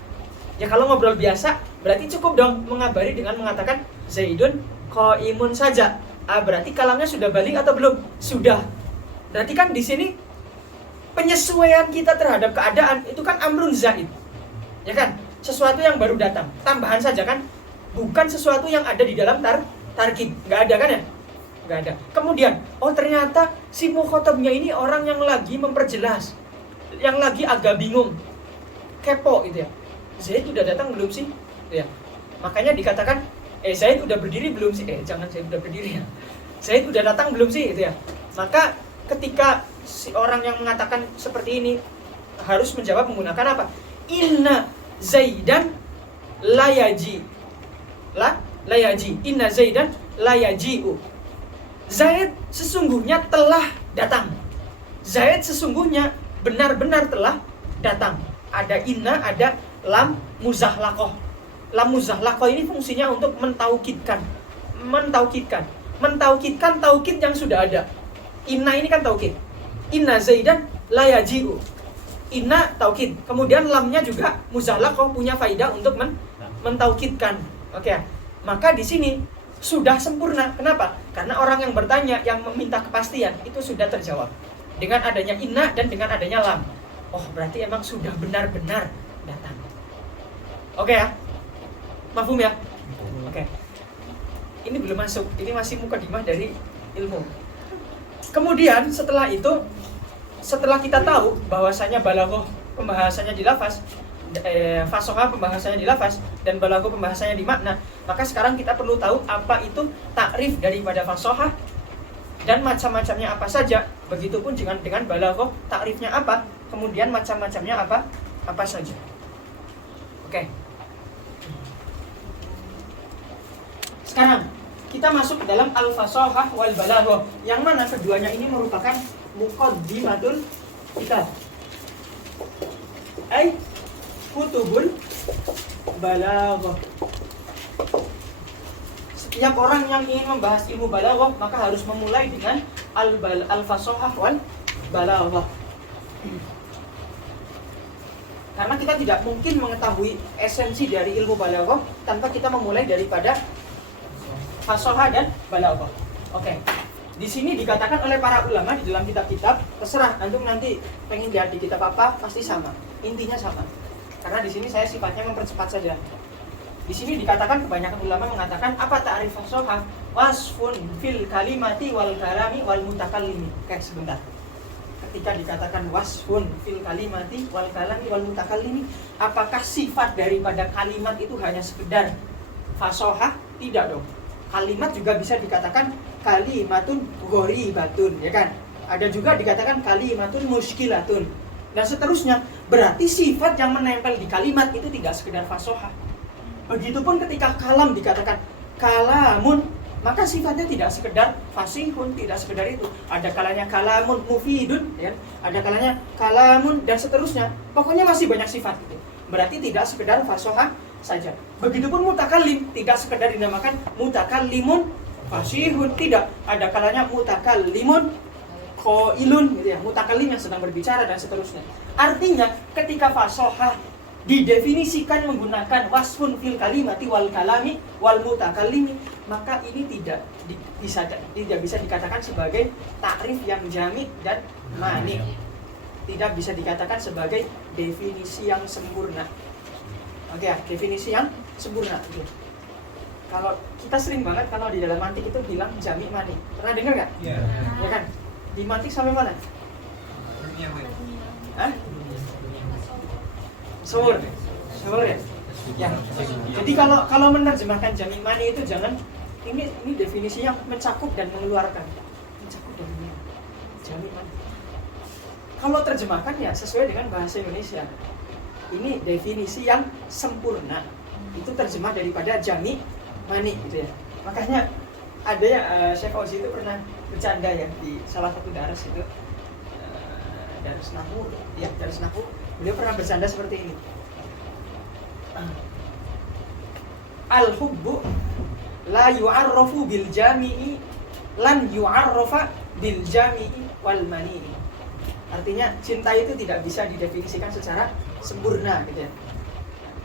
Ya kalau ngobrol biasa berarti cukup dong mengabari dengan mengatakan Zaidun qaimun saja. Berarti kalamnya sudah balik atau belum? Sudah. Berarti kan di sini penyesuaian kita terhadap keadaan itu kan amrun zaid. Ya kan? Sesuatu yang baru datang. Tambahan saja kan? Bukan sesuatu yang ada di dalam tarkib. Nggak ada kan ya? Nggak ada. Kemudian, oh ternyata si mukhatabnya ini orang yang lagi memperjelas, yang lagi agak bingung, kepo gitu ya. Zaid udah datang belum sih? Ya. Makanya dikatakan, Zaid udah berdiri belum sih? Jangan Zaid udah berdiri ya. Zaid udah datang belum sih? Gitu ya. Maka ketika si orang yang mengatakan seperti ini harus menjawab menggunakan apa? Inna Zaidan layaji. Layaji. Inna Zaidan layaji'u. Zaid sesungguhnya telah datang. Zaid sesungguhnya benar-benar telah datang. Ada inna, ada lam muzahlaqah. Lam muzahlaqah ini fungsinya untuk mentaukidkan. Mentaukidkan taukid yang sudah ada. Inna ini kan taukid. Inna Zaidan layaji'u. Inna taukid. Kemudian lamnya juga muzahlaqah, punya faidah untuk mentaukidkan. Oke. Maka di sini sudah sempurna. Kenapa? Karena orang yang bertanya, yang meminta kepastian itu sudah terjawab dengan adanya inna dan dengan adanya lam. Oh, berarti emang sudah benar-benar datang. Oke ya? Mafhum ya? Oke. Ini belum masuk. Ini masih mukadimah dari ilmu. Kemudian setelah itu, setelah kita tahu bahwasanya balaghah pembahasannya di lafaz, fasohah pembahasannya di lafaz, dan balaghah pembahasannya di makna, maka sekarang kita perlu tahu apa itu takrif daripada fasohah dan macam-macamnya apa saja. Begitupun dengan balaghah, takrifnya apa, kemudian macam-macamnya apa saja. Oke. Sekarang kita masuk ke dalam al-fasohah wal balaghah, yang mana keduanya ini merupakan muqaddimatul kitab. Kutubul balaghah. Setiap orang yang ingin membahas ilmu balaghah maka harus memulai dengan al-fasohah wal balaghah. Karena kita tidak mungkin mengetahui esensi dari ilmu balaghah tanpa kita memulai daripada fasohah dan balaghah. Oke. Di sini dikatakan oleh para ulama di dalam kitab-kitab, terserah antum nanti pengen lihat di kitab apa, pasti sama. Intinya sama. Karena di sini saya sifatnya mempercepat saja. Di sini dikatakan, kebanyakan ulama mengatakan apa ta'rif fasohah? Wasfun fil kalimati wal kalami wal mutakallimi. Oke, sebentar. Ketika dikatakan wasfun fil kalimati wal kalami wal mutakallimi, apakah sifat daripada kalimat itu hanya sekedar fasohah? Tidak dong. Kalimat juga bisa dikatakan kalimatun ghoribatun, ya kan? Ada juga dikatakan kalimatun muskilatun dan seterusnya. Berarti sifat yang menempel di kalimat itu tidak sekedar fasohah. Begitupun ketika kalam dikatakan kalamun, maka sifatnya tidak sekedar fasihun, tidak sekedar itu. Ada kalanya kalamun mufidun, ya. Ada kalanya kalamun dan seterusnya. Pokoknya masih banyak sifat itu. Berarti tidak sekedar fasohah saja. Begitupun mutakallim, tidak sekedar dinamakan mutakallimun fasihun, tidak. Ada kalanya mutakallimun qailun, gitu ya, mutakallim yang sedang berbicara dan seterusnya. Artinya ketika fasohah didefinisikan menggunakan wasfun fil kalimati wal kalami wal mutakallimi, maka ini tidak bisa dikatakan sebagai takrif yang jami' dan mani'. Tidak bisa dikatakan sebagai definisi yang sempurna. Oke ya, definisi yang sempurna. Gitu. Kalau kita sering banget kalau di dalam mantik itu bilang jami' mani'. Pernah dengar nggak? Iya. Ya kan? Di mantik sampai mana? Hah? Sur ya. Ya. Jadi kalau menerjemahkan jami' mani itu jangan ini definisinya mencakup dan mengeluarkan. Mencakup dan mengeluarkan. Jami mani. Kalau terjemahkan ya sesuai dengan bahasa Indonesia. Ini definisi yang sempurna. Itu terjemah daripada jami mani gitu ya. Makanya ada ya Syekh Fauzi itu pernah bercanda ya di salah satu daras itu, daras nahwu, ya daras nahwu. Beliau pernah bercanda seperti ini. Al-hubbu la yu'arrafu bil jami'i lan yu'arrafa bil jami'i wal mani'i. Artinya cinta itu tidak bisa didefinisikan secara sempurna gitu ya.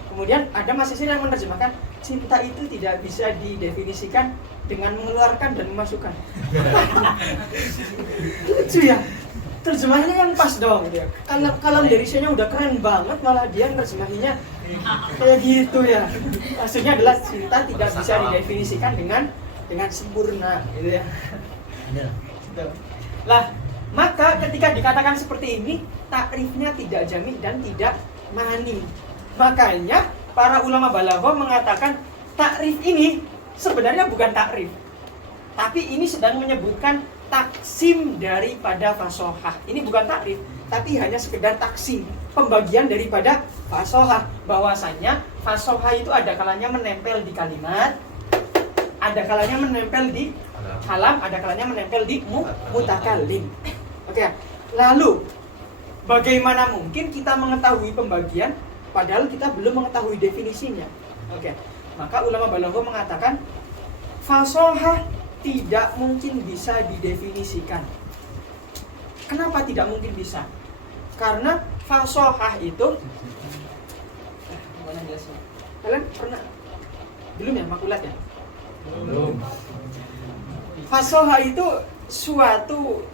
Kemudian ada mahasiswa yang menerjemahkan cinta itu tidak bisa didefinisikan dengan mengeluarkan dan memasukkan. Lucu ya. Terjemahannya yang pas dong gitu ya. Kalau Indonesia-nya udah keren banget, malah dia nerjemahinya kayak gitu ya. Maksudnya adalah cinta tidak bisa didefinisikan dengan sempurna gitu ya. Gitu. Lah, maka ketika dikatakan seperti ini, takrifnya tidak jami dan tidak mani. Makanya para ulama balaghah mengatakan takrif ini sebenarnya bukan takrif, tapi ini sedang menyebutkan taksim daripada fasohah. Ini bukan takrif, tapi hanya sekedar taksim, pembagian daripada fasohah. Bahwasanya fasohah itu ada kalanya menempel di kalimat, ada kalanya menempel di kalam, ada kalanya menempel di mutakallim. Oke. Lalu bagaimana mungkin kita mengetahui pembagian padahal kita belum mengetahui definisinya? Oke. Maka ulama balaghah mengatakan fasohah tidak mungkin bisa didefinisikan. Kenapa tidak mungkin bisa? Karena fasohah itu kalian pernah belum ya makulat ya? Belum. Fasohah itu suatu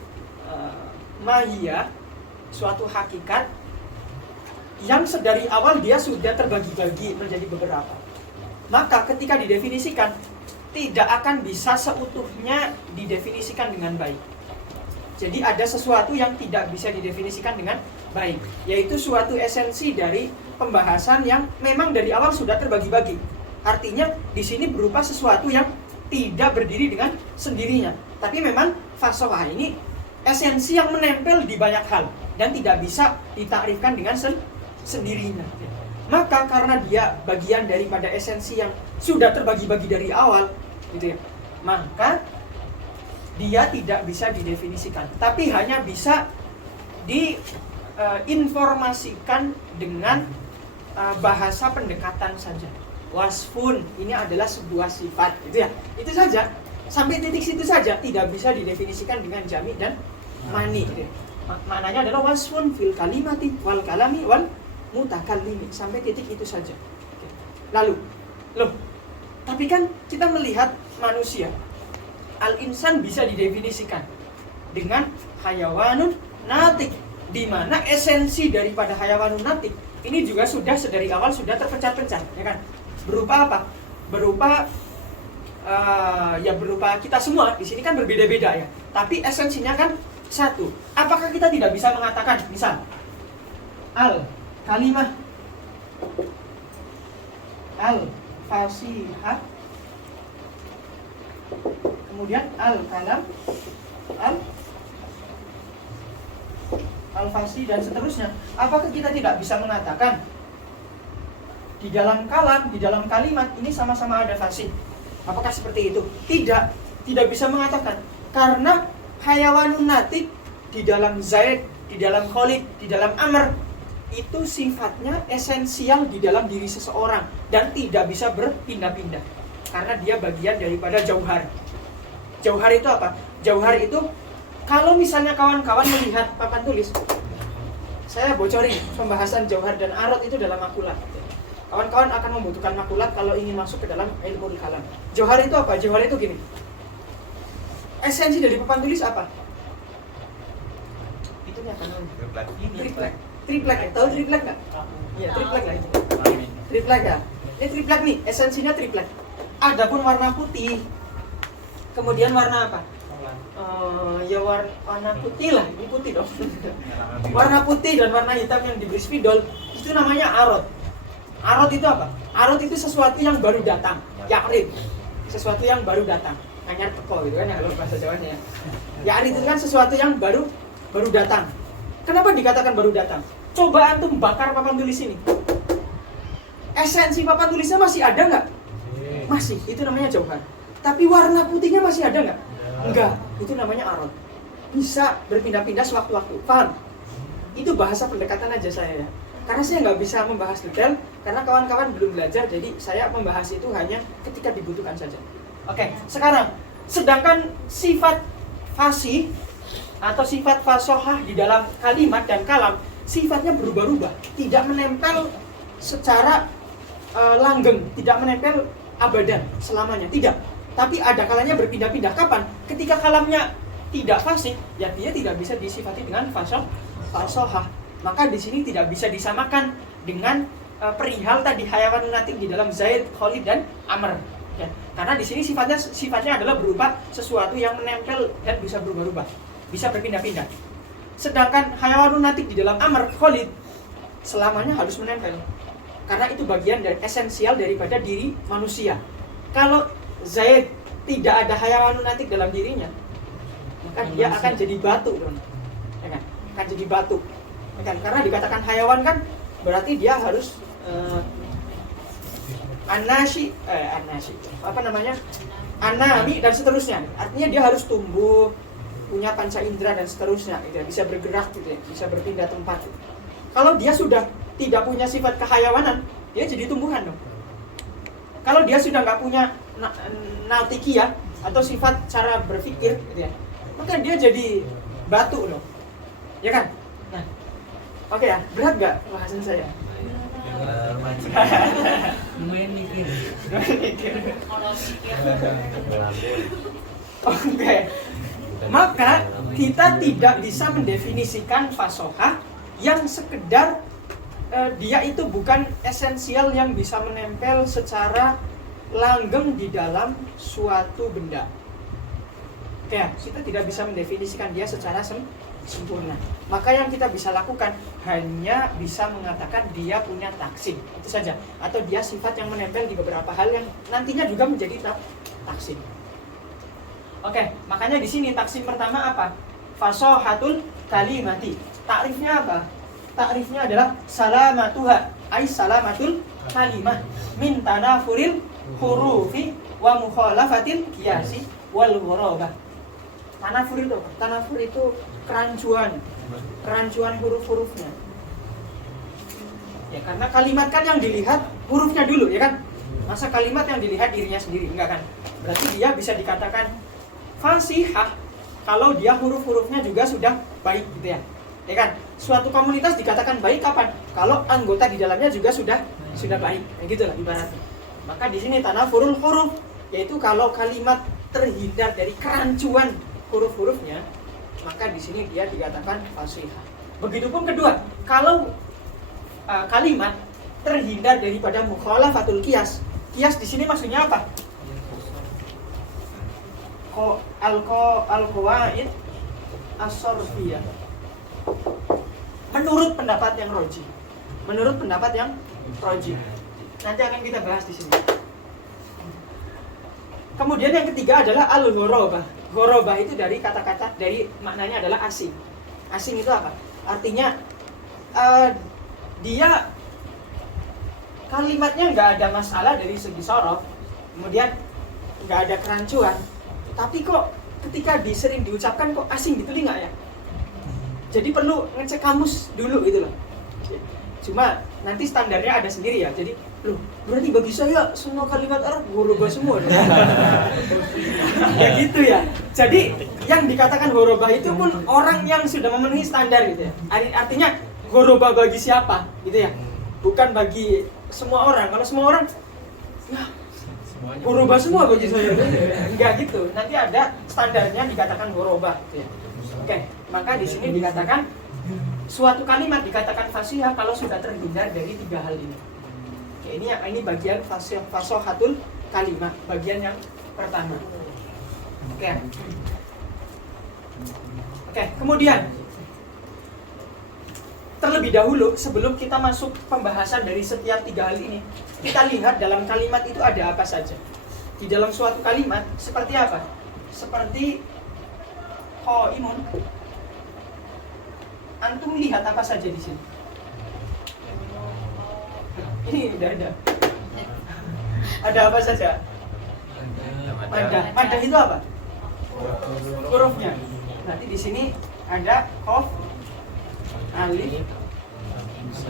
mahiyah, suatu hakikat yang sedari awal dia sudah terbagi-bagi menjadi beberapa. Maka ketika didefinisikan tidak akan bisa seutuhnya didefinisikan dengan baik. Jadi ada sesuatu yang tidak bisa didefinisikan dengan baik, yaitu suatu esensi dari pembahasan yang memang dari awal sudah terbagi-bagi. Artinya di sini berupa sesuatu yang tidak berdiri dengan sendirinya, tapi memang fasohah ini esensi yang menempel di banyak hal dan tidak bisa ditakrifkan dengan sendirinya. Maka karena dia bagian daripada esensi yang sudah terbagi-bagi dari awal, gitu ya, maka dia tidak bisa didefinisikan, tapi hanya bisa diinformasikan dengan bahasa pendekatan saja. Wasfun ini adalah sebuah sifat, gitu ya. Itu saja. Sampai titik situ saja, tidak bisa didefinisikan dengan jami dan mani. Gitu ya. Maknanya adalah wasfun fil kalimati wal kalami wal mutakallimi. Sampai titik itu saja. Lalu, tapi kan kita melihat manusia, al-insan bisa didefinisikan dengan hayawanun natik, di mana esensi daripada hayawanun natik ini juga sudah sedari awal sudah terpecah-pecah, ya kan? Berupa apa? Berupa berupa kita semua di sini kan berbeda-beda ya, tapi esensinya kan satu. Apakah kita tidak bisa mengatakan, misal al kalimah al fasihah, kemudian al kalam al fasih dan seterusnya? Apakah kita tidak bisa mengatakan di dalam kalam, di dalam kalimat ini sama-sama ada fasih? Apakah seperti itu? Tidak bisa mengatakan, karena hayawanun natik di dalam Zaid, di dalam Khalid, di dalam Amr itu sifatnya esensial di dalam diri seseorang dan tidak bisa berpindah-pindah karena dia bagian daripada jauhar. Jauhar itu apa? Jauhar itu kalau misalnya kawan-kawan melihat papan tulis, saya bocorin pembahasan jauhar dan arot itu dalam makulat. Kawan-kawan akan membutuhkan makulat kalau ingin masuk ke dalam ilmu kalam. Jauhar itu apa? Jauhar itu gini. Esensi dari papan tulis apa? Itunya kan triplek ya? Tahu triplek nggak? Iya, triplek lah itu. Triplek ya? Ini triplek nih, esensinya triplek. Adapun warna putih, kemudian warna apa? Warna putih lah, ini putih dong. Warna putih dan warna hitam yang diberi spidol, itu namanya arot. Arot itu apa? Arot itu sesuatu yang baru datang, yakrib, sesuatu yang baru datang. anyar teko gitu kan ya kalau bahasa Jawanya ya. Ya'rid itu kan sesuatu yang baru datang. Kenapa dikatakan baru datang? Coba antum bakar papan tulis ini. Esensi papan tulisnya masih ada nggak? Masih, itu namanya jauhar. Tapi warna putihnya masih ada nggak? Enggak, itu namanya arad. Bisa berpindah-pindah sewaktu-waktu. Paham? Itu bahasa pendekatan aja saya ya. Karena saya nggak bisa membahas detail, karena kawan-kawan belum belajar, jadi saya membahas itu hanya ketika dibutuhkan saja. Oke, sekarang, sedangkan sifat fasih atau sifat fasohah di dalam kalimat dan kalam, sifatnya berubah-ubah, tidak menempel secara langgeng, tidak menempel abadan selamanya, tidak. Tapi ada kalanya berpindah-pindah. Kapan? Ketika kalamnya tidak fasih, ya dia tidak bisa disifati dengan fasohah. Maka di sini tidak bisa disamakan dengan perihal tadi hayawan natik di dalam Zaid, Khalid dan Amr. Ya. Karena di sini sifatnya adalah berupa sesuatu yang menempel dan bisa berubah-ubah, bisa berpindah-pindah. Sedangkan hayawan natik di dalam Amr, Khalid selamanya harus menempel. Karena itu bagian dari esensial daripada diri manusia. Kalau Zaid tidak ada hayawan natik dalam dirinya, maka dia akan jadi batu, ya kan? Akan jadi batu. Kan? Karena dikatakan hayawan kan berarti dia harus anami dan seterusnya. Artinya dia harus tumbuh, punya panca indera dan seterusnya, gitu ya. Bisa bergerak, gitu ya. Bisa berpindah tempat. Gitu. Kalau dia sudah tidak punya sifat kehayawanan, dia jadi tumbuhan dong. Kalau dia sudah nggak punya nautikia atau sifat cara berpikir, gitu ya, maka dia jadi batu loh, ya kan? Nah, oke ya, berat nggak bahasan saya? Lumayan mikir. Oke, maka kita tidak bisa mendefinisikan fasohah yang sekedar dia itu bukan esensial yang bisa menempel secara langgeng di dalam suatu benda. Oke, kita tidak bisa mendefinisikan dia secara sempurna. Maka yang kita bisa lakukan hanya bisa mengatakan dia punya taksim, itu saja. Atau dia sifat yang menempel di beberapa hal yang nantinya juga menjadi taksim. Oke, makanya di sini taksim pertama apa? Fasohatul kalimati. Takrifnya apa? Takrifnya adalah salamatuha, ai salamatul kalimah min tanafuril hurufi wa mukhalafatil qiyasi wal ghurabah. Tanafur itu kerancuan huruf-hurufnya. Ya, karena kalimat kan yang dilihat hurufnya dulu, ya kan? Masa kalimat yang dilihat dirinya sendiri, enggak kan? Berarti dia bisa dikatakan fasihah kalau dia huruf-hurufnya juga sudah baik, gitu ya. Ya kan? Suatu komunitas dikatakan baik kapan? Kalau anggota di dalamnya juga sudah baik. Ya gitulah ibaratnya. Maka di sini tanafurul huruf, yaitu kalau kalimat terhindar dari kerancuan huruf-hurufnya, maka di sini dia dikatakan fasihah. Begitupun kedua, kalau kalimat terhindar daripada mukhalafatul qiyas. Qiyas di sini maksudnya apa? Al-qawaid as-sarfiyah. Menurut pendapat yang roji. Nanti akan kita bahas di sini. Kemudian yang ketiga adalah al-ghurabah. Ghurabah itu dari kata-kata, dari maknanya adalah asing. Asing itu apa? Artinya dia kalimatnya nggak ada masalah dari segi sorof, kemudian nggak ada kerancuan, tapi kok ketika sering diucapkan kok asing di telinga ya. Jadi perlu ngecek kamus dulu gitu loh. Cuma nanti standarnya ada sendiri ya. Jadi, loh, berarti bagi saya semua kalimat Arab ghurabah semua. Ya gitu ya. Jadi yang dikatakan ghurabah itu pun orang yang sudah memenuhi standar gitu ya. Artinya ghurabah bagi siapa gitu ya. Bukan bagi semua orang. Kalau semua orang ya ghurabah semua bagi saya. Enggak gitu. Nanti ada standarnya dikatakan ghurabah gitu ya. Oke, maka di sini dikatakan suatu kalimat dikatakan fasihah kalau sudah terhindar dari tiga hal ini. Oke, ini bagian fasohatul kalimat, bagian yang pertama. Oke, kemudian terlebih dahulu sebelum kita masuk pembahasan dari setiap tiga hal ini, kita lihat dalam kalimat itu ada apa saja. di dalam suatu kalimat seperti apa? Seperti qaimun. Antum lihat apa saja di sini? Ini udah ada. Ada apa saja? Madah. Madah itu apa? Hurufnya. Berarti di sini ada qaf, alif,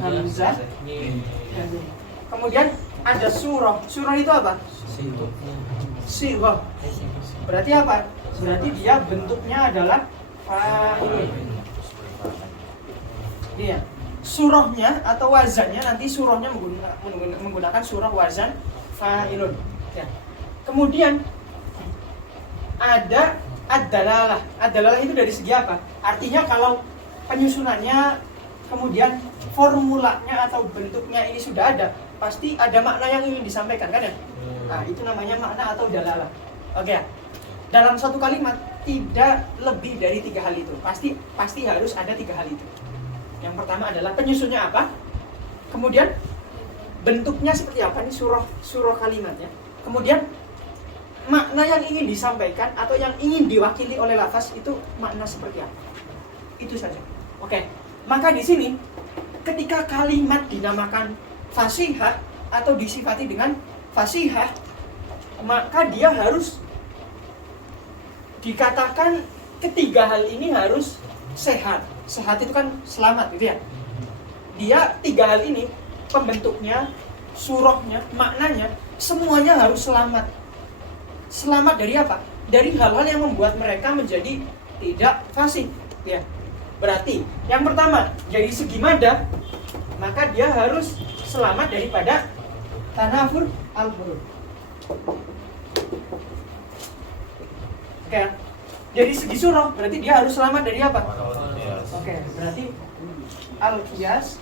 hamzah, dan mim. Kemudian ada surah. Surah itu apa? Sirah. Berarti apa? Berarti dia bentuknya adalah fa'ilun. Iya. Surahnya atau wazannya nanti surahnya menggunakan surah wazan fa'ilun. Ya. Kemudian ada ad-dalalah. Ad-dalalah itu dari segi apa? Artinya kalau penyusunannya kemudian formulanya atau bentuknya ini sudah ada, pasti ada makna yang ingin disampaikan kan ya? Nah, itu namanya makna atau dalalah. Oke. Dalam satu kalimat tidak lebih dari 3 hal itu. Pasti harus ada 3 hal itu. Yang pertama adalah penyusunnya apa? Kemudian bentuknya seperti apa nih surah kalimatnya. Kemudian makna yang ingin disampaikan atau yang ingin diwakili oleh lafaz itu makna seperti apa? Itu saja. Oke. Maka di sini ketika kalimat dinamakan fasihah atau disifati dengan fasihah, maka dia harus dikatakan ketiga hal ini harus sehat. Sehat itu kan selamat gitu ya. Dia 3 hal ini, pembentuknya, surahnya, maknanya, semuanya harus selamat. Selamat dari apa? Dari hal-hal yang membuat mereka menjadi tidak fasih ya. Berarti yang pertama, dari segi madah, maka dia harus selamat daripada tanafur al-huruf. Oke. Dari segi surah, berarti dia harus selamat dari apa? Oke, berarti al-qiyas.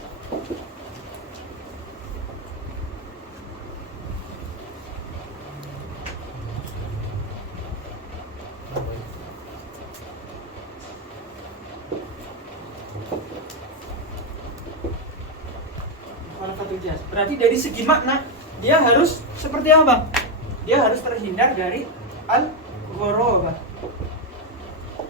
Berarti dari segi makna dia harus seperti apa? Dia harus terhindar dari al-ghorobah.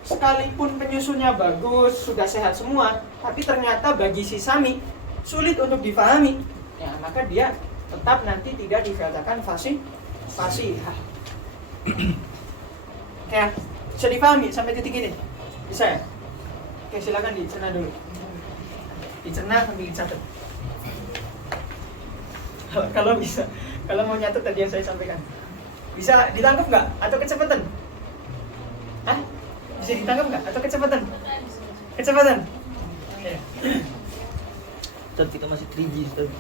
Sekalipun penyusunnya bagus, sudah sehat semua, tapi ternyata bagi si sami sulit untuk difahami, ya maka dia tetap nanti tidak dikatakan fasihah. Oke, bisa difahami sampai titik ini? Bisa ya? Oke, silakan dicerna dulu. Dicerna sambil dicatat. Kalau bisa, kalau mau nyatet tadi yang saya sampaikan, bisa ditangkap nggak? Atau kecepatan? Hah? Bisa ditangkap nggak? Atau kecepatan? Kecepatan? Ya. Ustaz, kita masih 3G, Ustaz.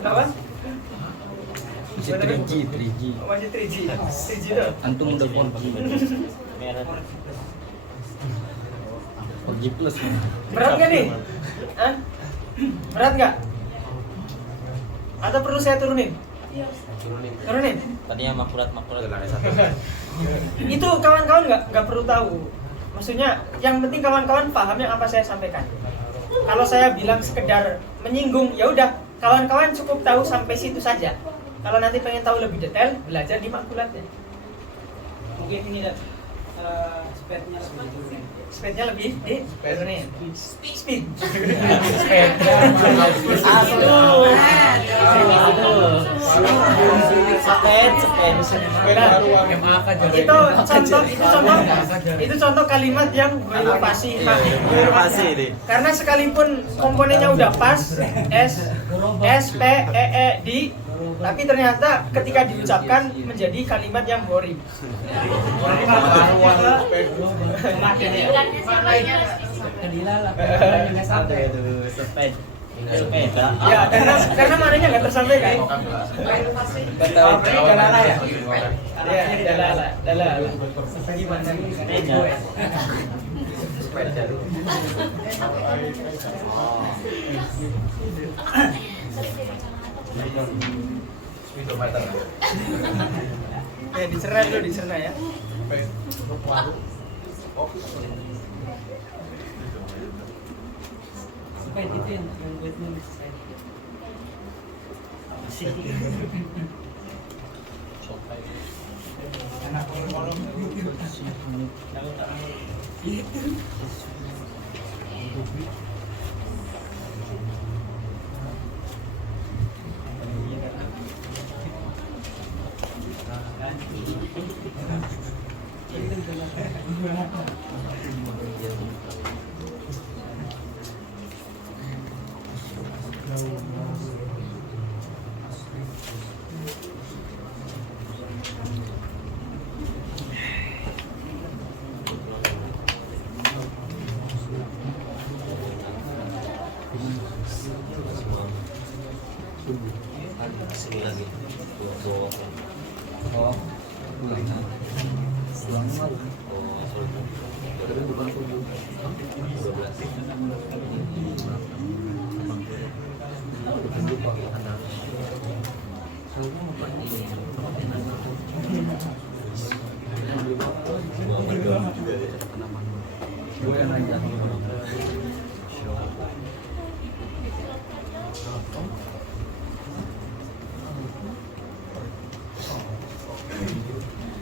Apa? Masih 3G. Oh, masih 3G. 3G tuh? Antum udah 4G. Merah. 4G plus. Berat nggak nih? Hah? Berat nggak? Atau perlu saya turunin? Turunin? Tadinya makurat. Itu kawan-kawan nggak perlu tahu. Maksudnya yang penting kawan-kawan paham yang apa saya sampaikan. Kalau saya bilang sekedar menyinggung, ya udah kawan-kawan cukup tahu sampai situ saja. Kalau nanti pengen tahu lebih detail, belajar di makulatnya. Mungkin ini speednya lebih di turunin. Speed. Itu contoh kalimat yang fasihah. Karena sekalipun komponennya udah pas, S, P, E, D, tapi ternyata ketika diucapkan menjadi kalimat yang boring. Ya, karena maknanya nggak tersampaikan. Dalala ya. Ya, dalala. Dicerna ya. Sini lagi. Bawa. Oh, ulangan. Ulangan. Oh, sorry. Tapi bukan 7. 12. Bukan lupa ada. Saya lupa ini. Bawa mereka. Gue yang nanya.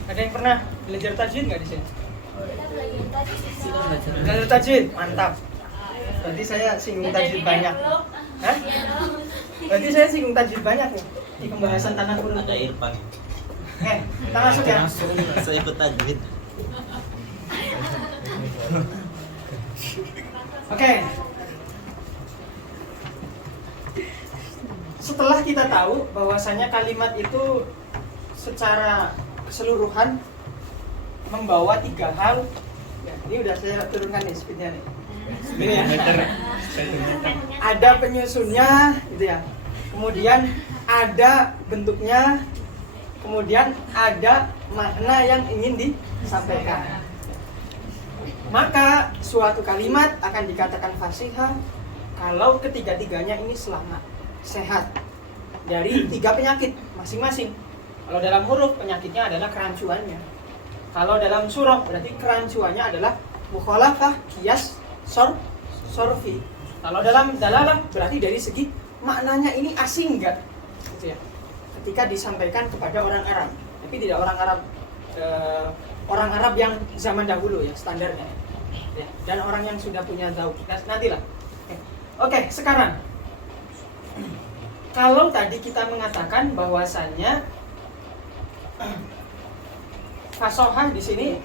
Ada yang pernah belajar tajwid nggak di sini? Belajar tajwid, mantap. Berarti saya singgung tajwid banyak. Hah? Berarti saya singgung tajwid banyak nih di pembahasan tanah urut. Ada Irfan. Kita masuk ya. Saya ikut tajwid. Oke. Setelah kita tahu bahwasanya kalimat itu secara keseluruhan membawa 3 hal. Ya, ini udah saya turunkan nih speednya nih. Ini ya. Ada penyusunnya, gitu ya. Kemudian ada bentuknya, kemudian ada makna yang ingin disampaikan. Maka suatu kalimat akan dikatakan fasihah kalau ketiga-tiganya ini selamat, sehat dari 3 penyakit masing-masing. Kalau dalam huruf penyakitnya adalah kerancuannya. Kalau dalam surah berarti kerancuannya adalah mukhalafah, qiyas, sorfi. Kalau dalam dalalah berarti dari segi maknanya ini asing enggak, gitu ya. Ketika disampaikan kepada orang Arab, tapi tidak orang Arab yang zaman dahulu ya standarnya. Ya, dan orang yang sudah punya zauq. Nantilah. Oke, sekarang kalau tadi kita mengatakan bahwasannya fasohah di sini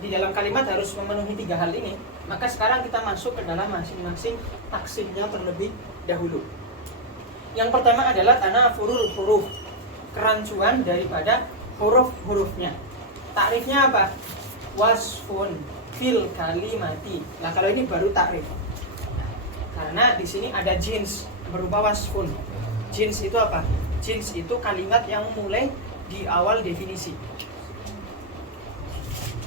di dalam kalimat harus memenuhi 3 hal ini, maka sekarang kita masuk ke dalam masing-masing taksimnya terlebih dahulu. Yang pertama adalah tanafurul huruf, kerancuan daripada huruf-hurufnya. Takrifnya apa? Wasfun fil kalimati. Nah, kalau ini baru takrif. Karena di sini ada jins berupa wasfun. Jins itu apa? Jins itu kalimat yang mulai di awal definisi.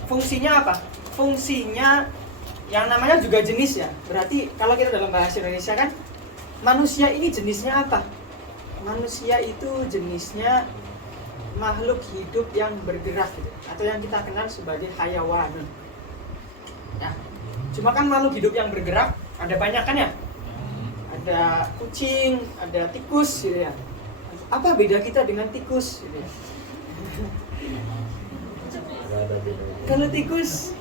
Fungsinya apa? Fungsinya yang namanya juga jenis ya. Berarti kalau kita dalam bahasa Indonesia kan, manusia ini jenisnya apa? Manusia itu jenisnya makhluk hidup yang bergerak gitu, atau yang kita kenal sebagai hayawan. Nah, cuma kan makhluk hidup yang bergerak ada banyak kan ya? Ada kucing, ada tikus gitu ya. Apa beda kita dengan tikus gitu ya? Kalau tikus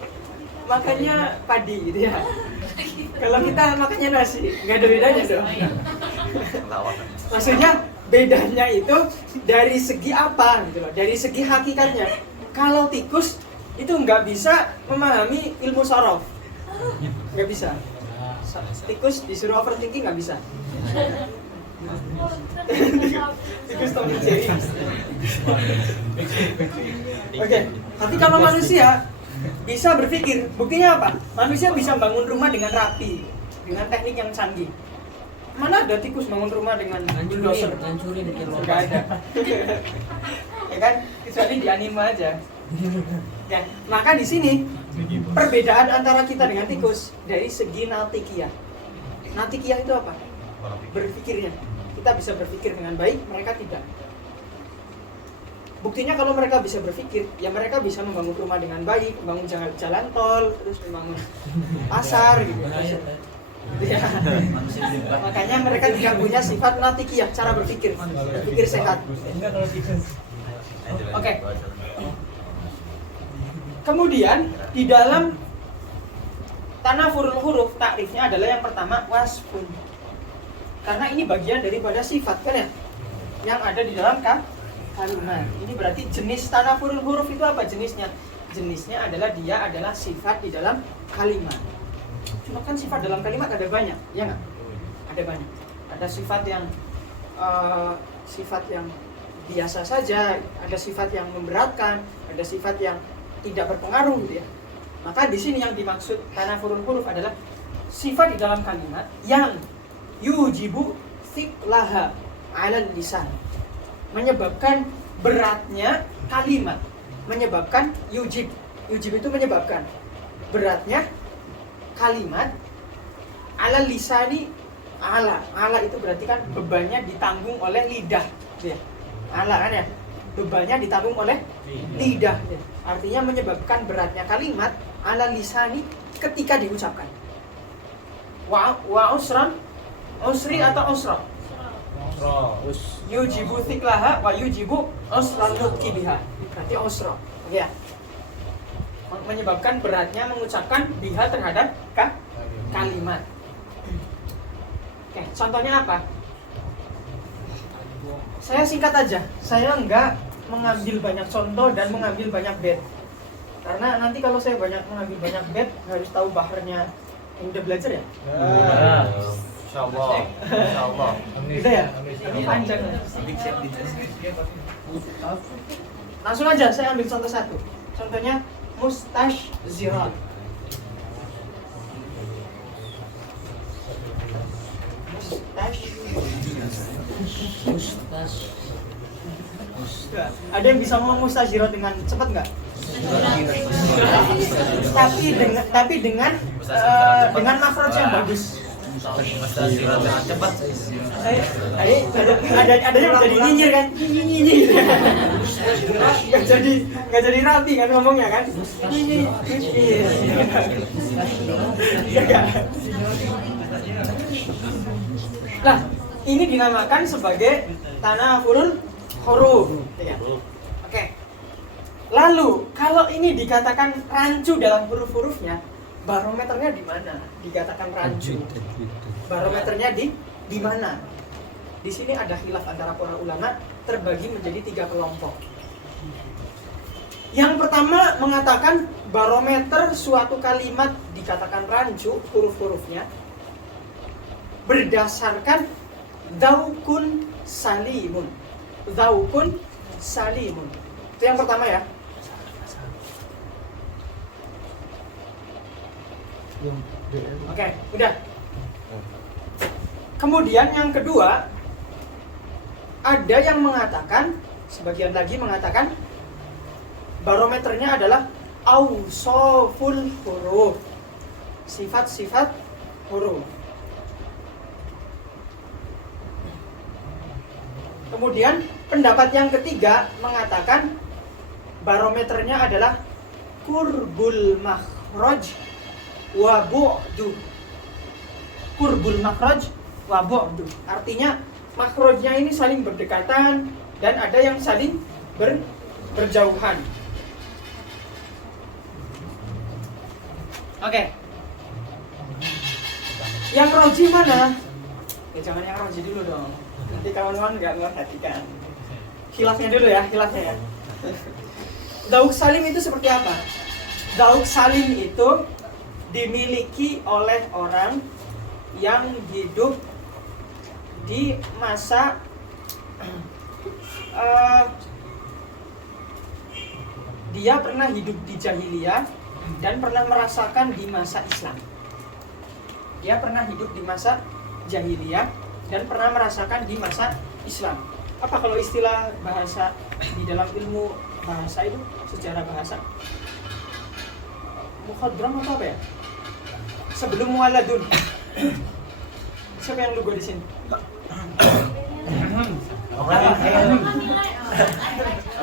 makannya padi gitu ya. Kalau kita makannya nasi, nggak ada bedanya dong. Maksudnya bedanya itu dari segi apa gitu loh, dari segi hakikatnya. Kalau tikus itu nggak bisa memahami ilmu sorof, nggak bisa. Tikus disuruh overthinking nggak bisa. Tikus Tom and Jerry. Oke, tapi kalau manusia bisa berpikir, buktinya apa? Manusia bisa bangun rumah dengan rapi, dengan teknik yang canggih. Mana ada tikus bangun rumah dengan bulldozer? Hancurin bikin Nggak ada. Ya kan, kecuali di anime aja. Ya, maka di sini perbedaan antara kita dengan tikus dari segi natikiyah. Natikiyah itu apa? Berpikirnya. Kita bisa berpikir dengan baik, mereka tidak. Buktinya kalau mereka bisa berpikir, ya mereka bisa membangun rumah dengan baik, membangun jalan tol, terus membangun pasar gitu. Ya. Makanya mereka tidak punya sifat natikiyah, cara berpikir sehat. Oke. Kemudian di dalam tanafurul huruf takrifnya adalah yang pertama wasfun. Karena ini bagian daripada sifat kan ya, yang ada di dalam kalimat. Ini berarti jenis tanafurul huruf itu apa jenisnya? Jenisnya adalah dia adalah sifat di dalam kalimat. Cuma kan sifat dalam kalimat ada banyak, ya nggak? Ada banyak. Ada sifat yang biasa saja, ada sifat yang memberatkan, ada sifat yang tidak berpengaruh gitu ya. Maka di sini yang dimaksud tanafurul huruf adalah sifat di dalam kalimat yang yujibu thiqlaha 'alal lisan, menyebabkan beratnya kalimat, menyebabkan yujib itu menyebabkan beratnya kalimat 'alal lisani. Ala itu berarti kan bebannya ditanggung oleh lidah ya. Ala kan ya, bebannya ditanggung oleh lidah ya. Artinya menyebabkan beratnya kalimat 'alal lisani ketika diucapkan. Wa usran, usri atau usra? Yujibu thiqlaha wa yujibu usran nutqi biha. Berarti usra. Oke ya. Menyebabkan beratnya mengucapkan biha terhadap kalimat. Oke, contohnya apa? Saya singkat aja. Saya enggak mengambil banyak contoh dan mengambil banyak bait. Karena nanti kalau saya mengambil banyak bait harus tahu baharnya. Yang udah belajar ya? Insyaallah. Insyaallah. Gitu ya? Ini panjang. Langsung aja saya ambil contoh satu. Contohnya mustashzirat. Ada yang bisa ngomong mustashzirat dengan cepat nggak? tapi dengan makhraj yang bagus. Cepat. Ada yang jadi nyinyir kan? Nyinyir. Nggak jadi rapi kan ngomongnya kan? Nyinyir. Nah, ini dinamakan sebagai tanafurul huruf. Oke. Lalu, kalau ini dikatakan rancu dalam huruf-hurufnya, barometernya di mana? Dikatakan rancu. Barometernya di mana? Di sini ada khilaf antara para ulama, terbagi menjadi 3 kelompok. Yang pertama mengatakan barometer suatu kalimat dikatakan rancu huruf-hurufnya berdasarkan dzaukun salimun. Dzaukun salimun. Itu yang pertama ya. Oke, udah. Kemudian yang kedua, ada yang mengatakan, sebagian lagi mengatakan barometernya adalah awsaful huruf, sifat-sifat huruf. Kemudian pendapat yang ketiga mengatakan barometernya adalah qurbul makhraj wa bu'du. Qurbul makhraj wa bu'du. Artinya makhrajnya ini saling berdekatan dan ada yang saling berjauhan. Oke. Yang roji mana? Ya jangan yang roji dulu dong. Nanti kawan-kawan nggak memperhatikan. Khilafnya dulu ya, khilafnya ya. Dzauk salim itu seperti apa? Dzauk salim itu dimiliki oleh orang yang hidup di masa dia pernah hidup di jahiliyah dan pernah merasakan di masa Islam. Dia pernah hidup di masa jahiliyah dan pernah merasakan di masa Islam. Apa kalau istilah bahasa di dalam ilmu bahasa itu, sejarah bahasa? Mukhadram atau apa ya? Sebelum muwaladun. Siapa yang lugu di sini?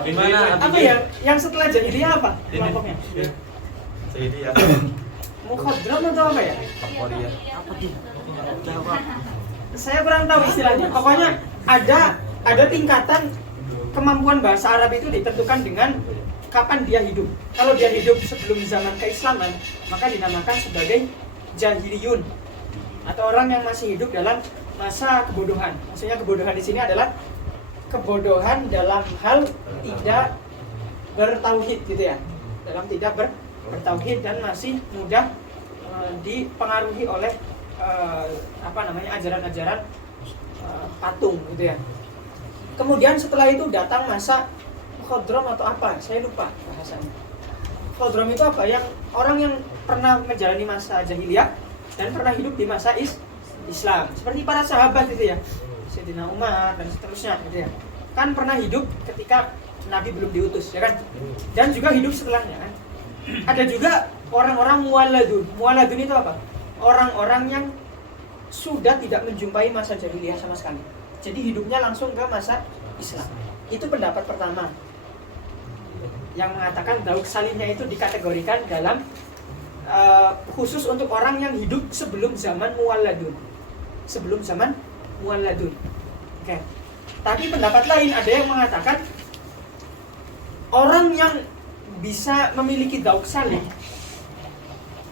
Gimana? Apa ya? Yang setelah jahiliyah apa kelompoknya? Jahiliyah. Mukhadram atau apa ya? Aporia. Apa tuh? Jawab. Saya kurang tahu istilahnya. Pokoknya ada tingkatan kemampuan bahasa Arab itu ditentukan dengan kapan dia hidup. Kalau dia hidup sebelum zaman keislaman, maka dinamakan sebagai jahiliyun, atau orang yang masih hidup dalam masa kebodohan. Maksudnya kebodohan di sini adalah kebodohan dalam hal tidak bertauhid gitu ya. Dalam tidak bertauhid dan masih mudah dipengaruhi oleh ajaran-ajaran patung gitu ya. Kemudian setelah itu datang masa Khodrom atau apa, saya lupa bahasanya. Khodrom itu apa? Yang orang yang pernah menjalani masa jahiliyah dan pernah hidup di masa Islam, seperti para sahabat itu ya, Sayyidina Umar dan seterusnya gitu ya. Kan pernah hidup ketika Nabi belum diutus, ya kan? Dan juga hidup setelahnya kan. Ada juga orang-orang muwaladun. Muwaladun itu apa? Orang-orang yang sudah tidak menjumpai masa jahiliyah sama sekali. Jadi hidupnya langsung ke masa Islam. Itu pendapat pertama, yang mengatakan dauk salimnya itu dikategorikan dalam khusus untuk orang yang hidup sebelum zaman muwaladun. Sebelum zaman muwaladun. Oke. Tapi pendapat lain ada yang mengatakan orang yang bisa memiliki dauk salim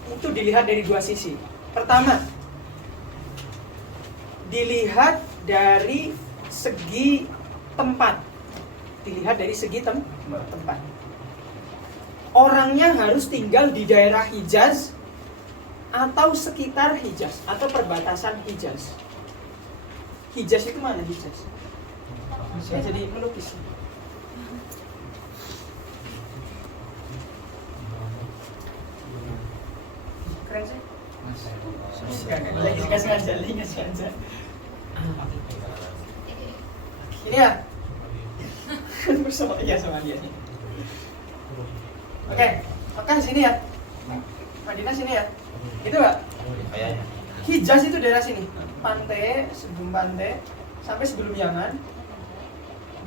itu dilihat dari dua sisi. Pertama, dilihat dari segi tempat. Dilihat dari segi tempat. Orangnya harus tinggal di daerah Hijaz atau sekitar Hijaz atau perbatasan Hijaz. Hijaz itu mana Hijaz? Saya jadi melukis. Keren sih. Lagi kasih aja. Ini ya. Bersama sama dia nih. Oke, Mekah sini ya. Madinah sini ya. Itu Pak. Kayaknya. Hijaz itu daerah sini. Pantai, sebelum pantai sampai sebelum Yaman.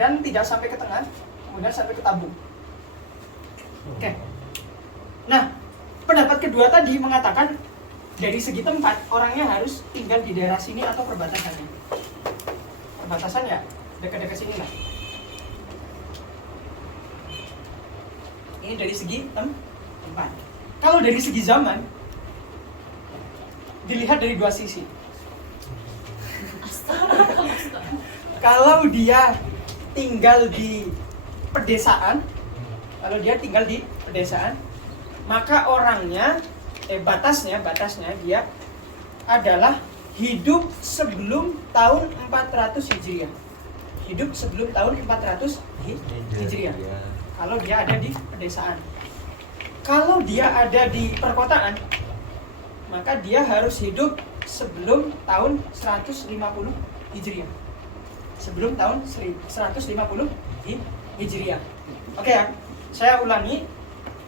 Dan tidak sampai ke tengah, kemudian sampai ke Tabuk. Oke. Nah, pendapat kedua tadi mengatakan dari segi tempat orangnya harus tinggal di daerah sini atau perbatasannya. Perbatasan ya dekat-dekat sini lah. Ini dari segi tempat. Kalau dari segi zaman dilihat dari dua sisi. Kalau dia tinggal di pedesaan, maka orangnya batasnya dia adalah hidup sebelum tahun 400 Hijriah. Hidup sebelum tahun 400 Hijriah. Kalau dia ada di pedesaan. Kalau dia ada di perkotaan, maka dia harus hidup sebelum tahun 150 Hijriah. Sebelum tahun 150 Hijriah. Oke ya, saya ulangi.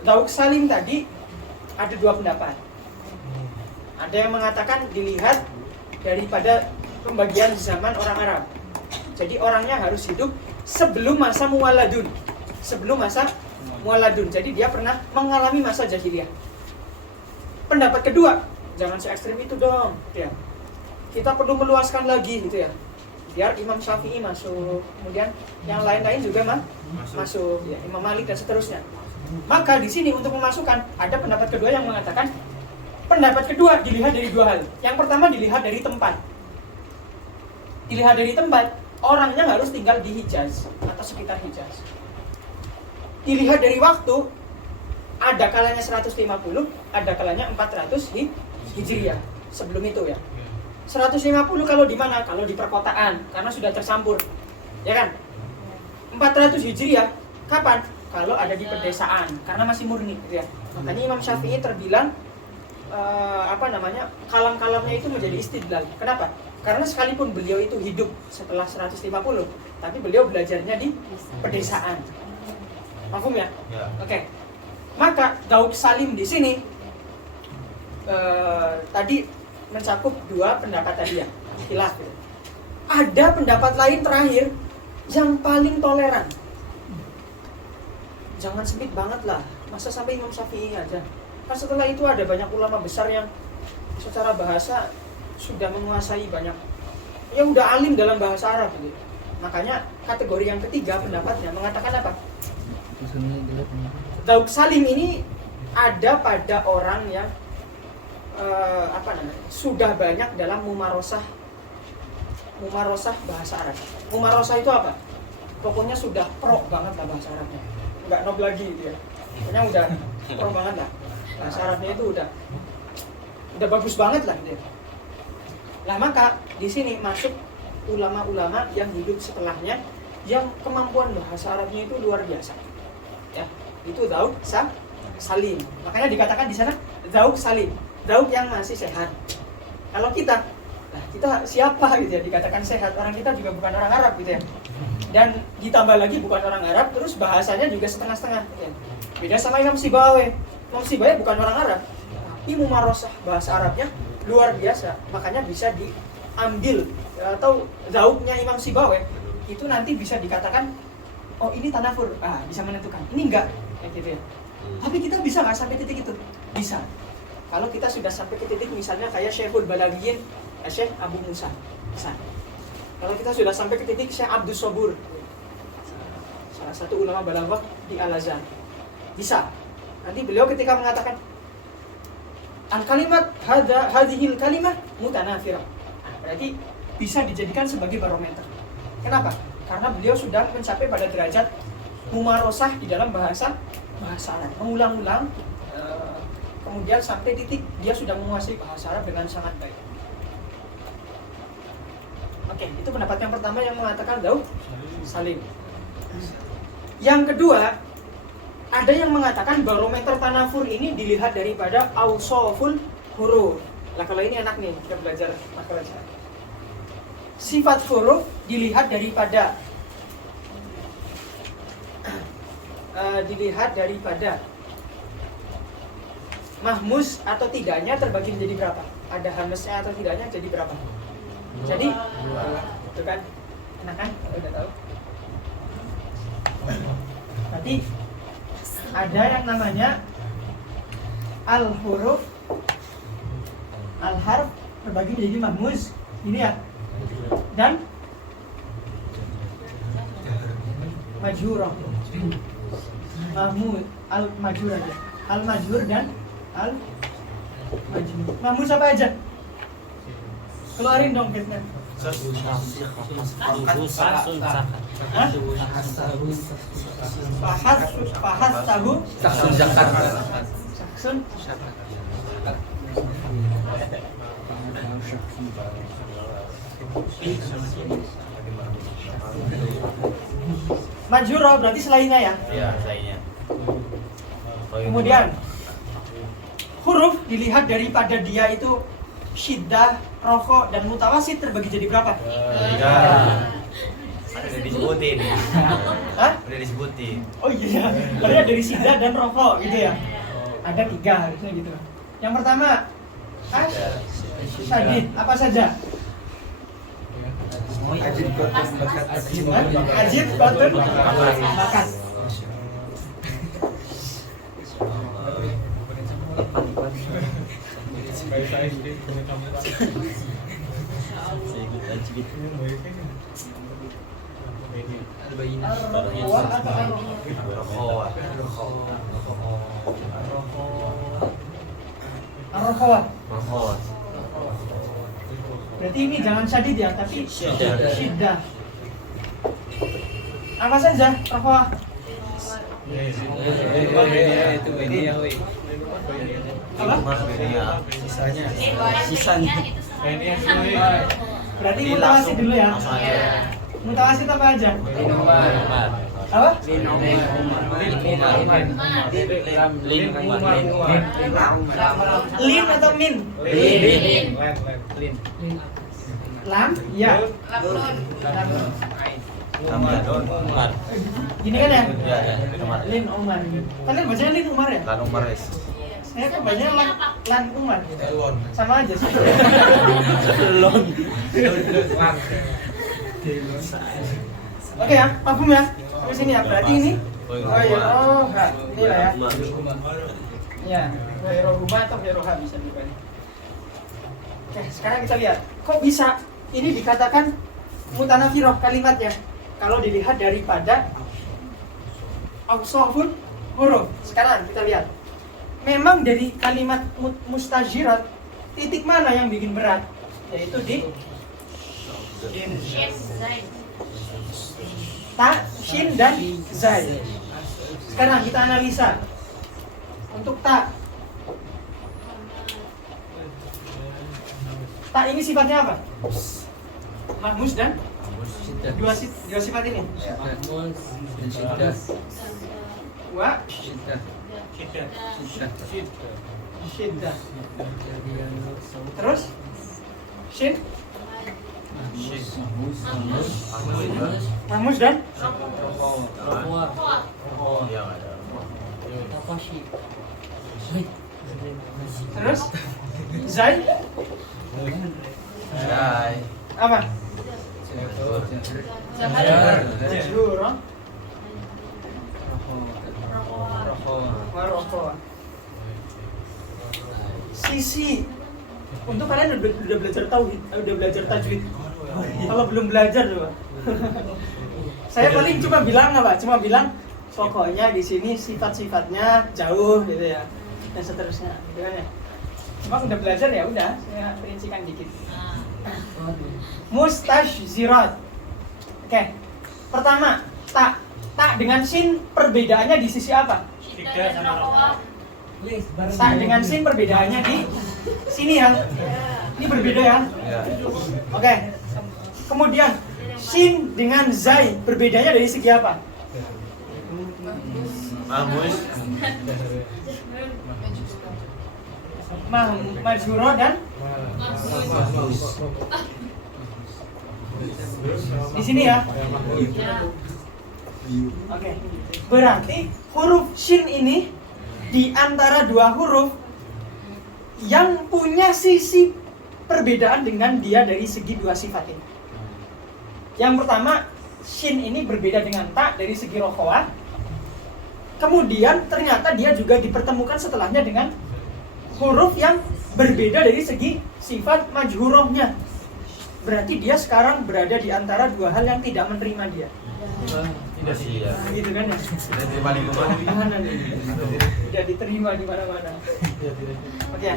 Dauk salim tadi ada dua pendapat. Ada yang mengatakan dilihat daripada pembagian zaman orang Arab. Jadi orangnya harus hidup sebelum masa muwaladun. Jadi dia pernah mengalami masa jahiliyah. Pendapat kedua, jangan se-ekstrim itu dong, ya. Kita perlu meluaskan lagi gitu ya. Biar Imam Syafi'i masuk, kemudian yang lain-lain juga masuk, ya, Imam Malik dan seterusnya. Maka di sini untuk memasukkan ada pendapat kedua yang mengatakan pendapat kedua dilihat dari dua hal. Yang pertama dilihat dari tempat. Dilihat dari tempat, orangnya harus tinggal di Hijaz atau sekitar Hijaz. Dilihat dari waktu, ada kalanya 150, ada kalanya 400 Hijriah. Sebelum itu ya. 150 kalau di mana? Kalau di perkotaan, karena sudah tercampur. Ya kan? 400 Hijriah kapan? Kalau ada di pedesaan, karena masih murni gitu ya. Makanya Imam Syafi'i terbilang kalam-kalamnya itu menjadi istidlal. Kenapa? Karena sekalipun beliau itu hidup setelah 150, tapi beliau belajarnya di pedesaan. Paham ya? Ya. Oke. Maka dauk salim di sini tadi mencakup dua pendapat tadi ya, khilaf. Ada pendapat lain terakhir yang paling toleran. Jangan sempit banget lah, masa sampai Imam Syafi'i aja. Nah, setelah itu ada banyak ulama besar yang secara bahasa sudah menguasai banyak, yang udah alim dalam bahasa Arab gitu. Makanya kategori yang ketiga pendapatnya mengatakan apa? Daud Salim ini ada pada orang yang sudah banyak dalam mumarosah bahasa Arab. Mumarosah itu apa? Pokoknya sudah pro banget lah bahasa Arabnya, nggak nob lagi gitu ya. Pokoknya udah pro banget lah bahasa Arabnya, itu udah bagus banget lah gitu. Nah maka di sini masuk ulama-ulama yang hidup setelahnya yang kemampuan bahasa Arabnya itu luar biasa. Ya, itu Daud Salim. Makanya dikatakan di sana Daud Salim, Daud yang masih sehat. Kalau kita, nah kita siapa gitu ya dikatakan sehat? Orang kita juga bukan orang Arab gitu ya. Dan ditambah lagi bukan orang Arab, terus bahasanya juga setengah-setengah gitu ya. Beda sama Imam Sibawayh. Imam Sibawayh bukan orang Arab, tapi mumarosah bahasa Arabnya luar biasa. Makanya bisa diambil atau Daudnya Imam Sibawayh itu nanti bisa dikatakan oh ini tanafur, bisa menentukan. Ini enggak kayak gitu ya. Tapi kita bisa nggak sampai titik itu? Bisa. Kalau kita sudah sampai ke titik misalnya kayak Syekhul Balaghiyin, Syekh Abu Musa, bisa. Kalau kita sudah sampai ke titik Syekh Abdus Sobur, salah satu ulama balaghah di Al-Azhar, bisa. Nanti beliau ketika mengatakan al-kalimat hadhil kalimah mutanafirah, berarti bisa dijadikan sebagai barometer. Kenapa? Karena beliau sudah mencapai pada derajat mumarosah di dalam bahasa Arab, mengulang-ulang, kemudian sampai titik dia sudah menguasai bahasa Arab dengan sangat baik. Oke, itu pendapat yang pertama yang mengatakan Daud Salim. Yang kedua, ada yang mengatakan barometer tanafur ini dilihat daripada awsaful huruf. Nah kalau ini enak nih, kita belajar makalah. Sifat huruf dilihat daripada mahmus atau tidaknya terbagi menjadi berapa? Ada hamzahnya atau tidaknya jadi berapa? Jadi, itu kan enak kan? Udah tahu. Berarti ada yang namanya al-huruf, al-harf terbagi menjadi mahmuz, ini ya. Dan majhurah. Mahmud, al-majhur aja. Al-majhur dan al-majhur. Mahmuz apa aja? Keluarin dong kita. Pahas tahu. Saksun Jakarta. Saksun. Majhurah berarti selainnya ya. Iya, selainnya. Kemudian huruf dilihat daripada dia itu syiddah, rokok, dan mutawasid terbagi jadi berapa? Tiga. Udah disebutin. Hah? Udah disebutin. Oh iya, berarti ada dari syiddah dan rokok gitu ya. Ada tiga harusnya gitu. Yang pertama, syadid, apa saja? Ajib kotor bakat Ajib, kotor, bakat. Ar-Rokhawah. Berarti ini jangan syadid ya, tapi syiddah. Apa saja Rokhawah? Apa? Sisanya. Berarti mutawasid dulu ya. Mutawasid apa aja? Apa? Lin atau min? Lam? Iya. Gini kan ya? Lin Umar. Kalian bacanya Lin Umar ya? Lan Umar es. Saya kan bacanya Lan Umar. Sama aja sih. Oke ya, paham ya? Terus ini ya, berarti ini. Oh iya, ini lah ya. Ya. Ghairuhuma atau ghairuha bisa dibalik. Oke, sekarang kita lihat. Kok bisa ini dikatakan mutanafirah kalimatnya? Kalau dilihat daripada awsafun huruf. Sekarang kita lihat. Memang dari kalimat mustajirat, titik mana yang bikin berat? Yaitu di ta, shin, dan zai. Sekarang kita analisa. Untuk ta ini sifatnya apa? Mahmus dan dua sifat ini. Mahmus dan syiddah. Wa Syiddah. syiddah. Terus shin, mahmus dan terus zai apa? Majhur. Warokoa. Sisi untuk kalian udah belajar tauhid, udah belajar tajwid. Kalau belum belajar coba. Saya paling cuma bilang apa? Cuma bilang pokoknya di sini sifat-sifatnya jauh gitu ya. Dan seterusnya, gitu kan ya. Cuma udah belajar ya udah, saya perincikan dikit. Mustashzirat. Oke. Pertama, ta dengan sin perbedaannya di sisi apa? Ta dengan sin perbedaannya di sini ya. Ini berbeda ya. Oke. Kemudian sin dengan zai berbedanya dari segi apa? Mahmus. Majhuro dan di sini ya. Oke. Berarti huruf shin ini di antara dua huruf yang punya sisi perbedaan dengan dia dari segi dua sifat ini. Yang pertama, shin ini berbeda dengan ta dari segi rokhawah. Kemudian ternyata dia juga dipertemukan setelahnya dengan huruf yang berbeda dari segi sifat majhurohnya. Berarti dia sekarang berada di antara dua hal yang tidak menerima dia. Tidak sih ya. Gitu kan ya? Tidak terima lingkungan. Mana nih? Tidak diterima di mana-mana. Oke.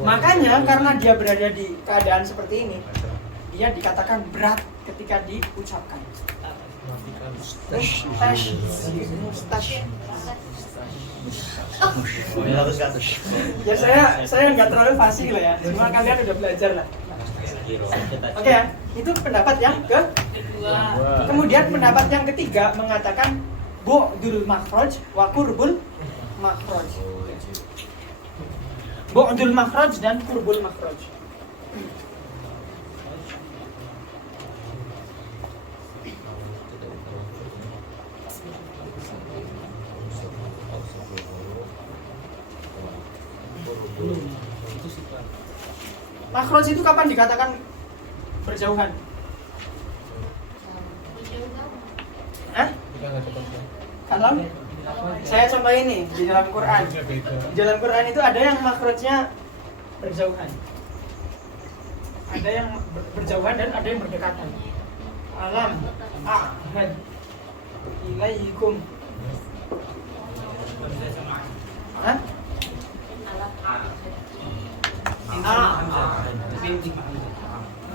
Makanya karena dia berada di keadaan seperti ini, dia dikatakan berat ketika diucapkan. Ya saya nggak terlalu fasih lah ya, cuma kalian udah belajar lah. Oke ya, itu pendapat yang kedua. Kemudian pendapat yang ketiga mengatakan bu'dul makhraj wa qurbul makhraj. Bu'dul makhraj dan qurbul makhraj. Makhraj itu kapan dikatakan berjauhan? Hah? Kalau saya coba ini di dalam Quran. Di dalam Quran itu ada yang makhrajnya berjauhan. Ada yang berjauhan dan ada yang berdekatan. Alam ahad ilaikum. Hah?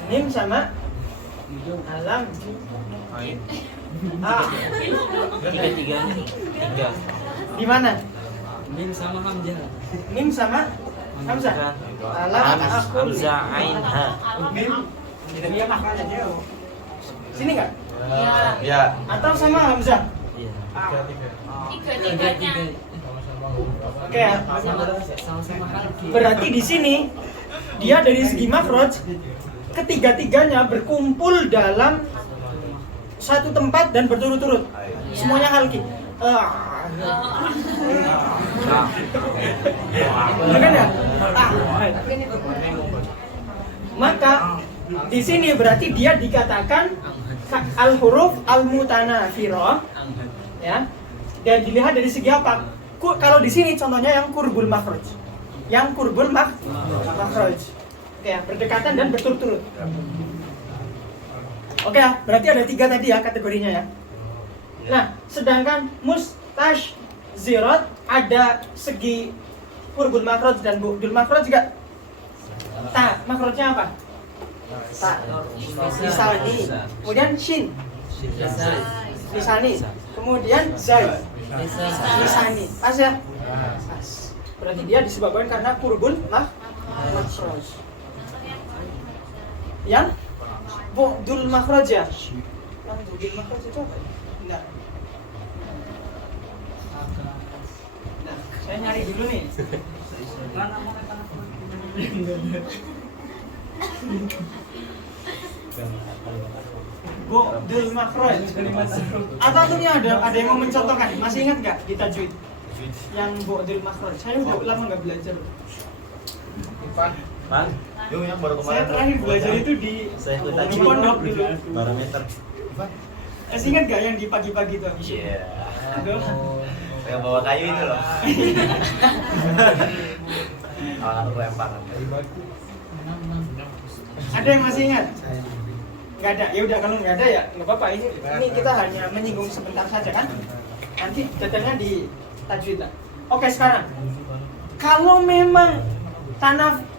Mim sama alam. Tiga. Di mana? Mim sama Hamzah. Mim sama Hamzah. Alam aku. Hamzah ain ha. Mim. Dia maknanya dia. Sini enggak? Ya. Atau sama Hamzah? Iya. Tiga-tiganya. Oke ya. Sama-sama halki. Berarti di sini dia dari segi makhraj ketiga-tiganya berkumpul dalam satu tempat dan berturut-turut. Semuanya halki. Bukan ya? Maka di sini berarti dia dikatakan al-huruf al-mutanafirah, ya. Dan dilihat dari segi apa? Kalau di sini contohnya yang qurbul makhraj. yang kurbul makhraj. Oke ya, berdekatan dan berturut-turut. Oke ya, berarti ada 3 tadi ya kategorinya ya. Nah, sedangkan mustashzirat ada segi kurbul makhraj dan bu'dul makhraj juga. Ta, makhrajnya apa? Ta. Lisani. Kemudian shin. Lisani. Kemudian zai. Lisani. Pas ya? Pas. Berarti dia disebabkan karena kurbul makhraj. Yang bu'dul makhraj ya? Yang bu'dul makhraj itu apa? Enggak. Nah, saya nyari dulu nih. Bu'dul makhraj. Atau tuh ada yang mau mencontohkan? Masih ingat nggak di tajwid? Yang bu'dul makhraj. Saya udah lama nggak belajar. Man, yuk yang baru kemarin. Saya terakhir belajar itu di pondok dulu. Barometer. Masih ingat nggak yang di pagi-pagi tuh? Iya. Aduh. Yang bawa kayu itu loh. Alat lempar. Ada yang masih ingat? Nggak ada. Ya udah kalau nggak ada ya nggak apa-apa. Ini kita hanya menyinggung sebentar saja kan. Nanti detailnya di tajwid lah. Oke, sekarang kalau memang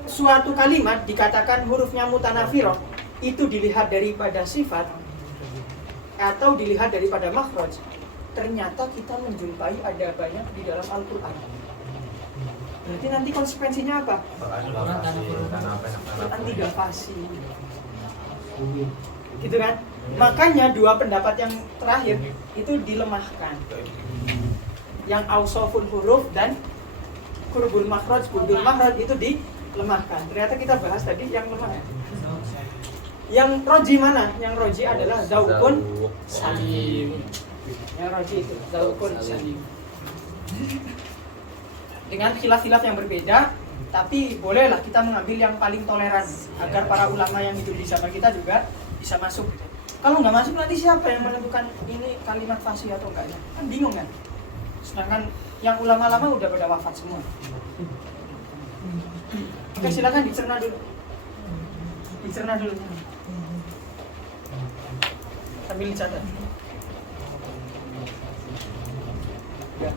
suatu kalimat dikatakan hurufnya mutanafirah, itu dilihat daripada sifat atau dilihat daripada makhraj, ternyata kita menjumpai ada banyak di dalam Al-Quran. Berarti nanti konsekuensinya apa? Tidak fasih. Gitu kan? Makanya 2 pendapat yang terakhir itu dilemahkan. Yang ausoful huruf dan kurbul makhraj, kurbul makhraj itu dilemahkan. Ternyata kita bahas tadi yang lemah. Yang roji mana? Yang roji adalah zaukun salim. Yang roji itu zaukun salim. Dengan khilaf-khilaf yang berbeda, tapi bolehlah kita mengambil yang paling toleran agar para ulama yang hidup di zaman kita juga bisa masuk. Kalau nggak masuk nanti siapa yang menentukan ini kalimat fasih atau enggaknya? Kan bingung kan? Sedangkan yang ulama-ulama udah pada wafat semua. Oke, silakan dicerna dulu. Dicerna dulu. Sambil dicatat. Ya.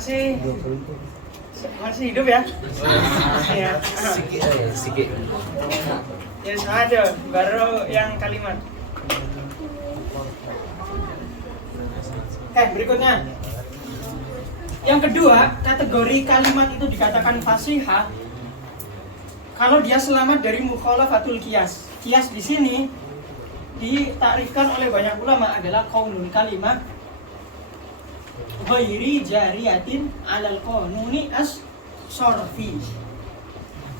masih hidup ya? Iya. Sikit. Ya ada baru yang kalimat. Berikutnya. Yang kedua, kategori kalimat itu dikatakan fasihah kalau dia selamat dari mukhalafatul qiyas. Qiyas di sini ditakrifkan oleh banyak ulama adalah qaulul kalimah ghairi jariyatin 'alal qanuni as-sarfi.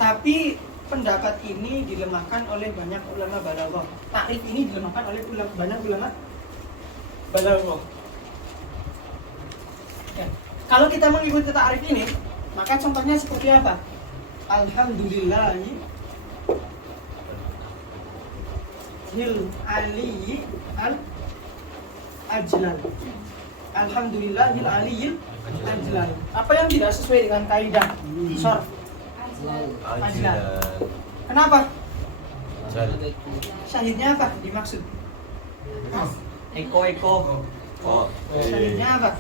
Tapi pendapat ini dilemahkan oleh banyak ulama balaghah. Takrif ini dilemahkan oleh banyak ulama balaghah. Ya. Kalau kita mengikuti takrif ini, maka contohnya seperti apa? Alhamdulillahi hil aliyyi al ajlal. Alhamdulillahil aliyyil ajlal. Apa yang tidak sesuai dengan kaidah sharf? Ajlal. Kenapa? Syahidnya apa dimaksud? Eko. Syahidnya apa?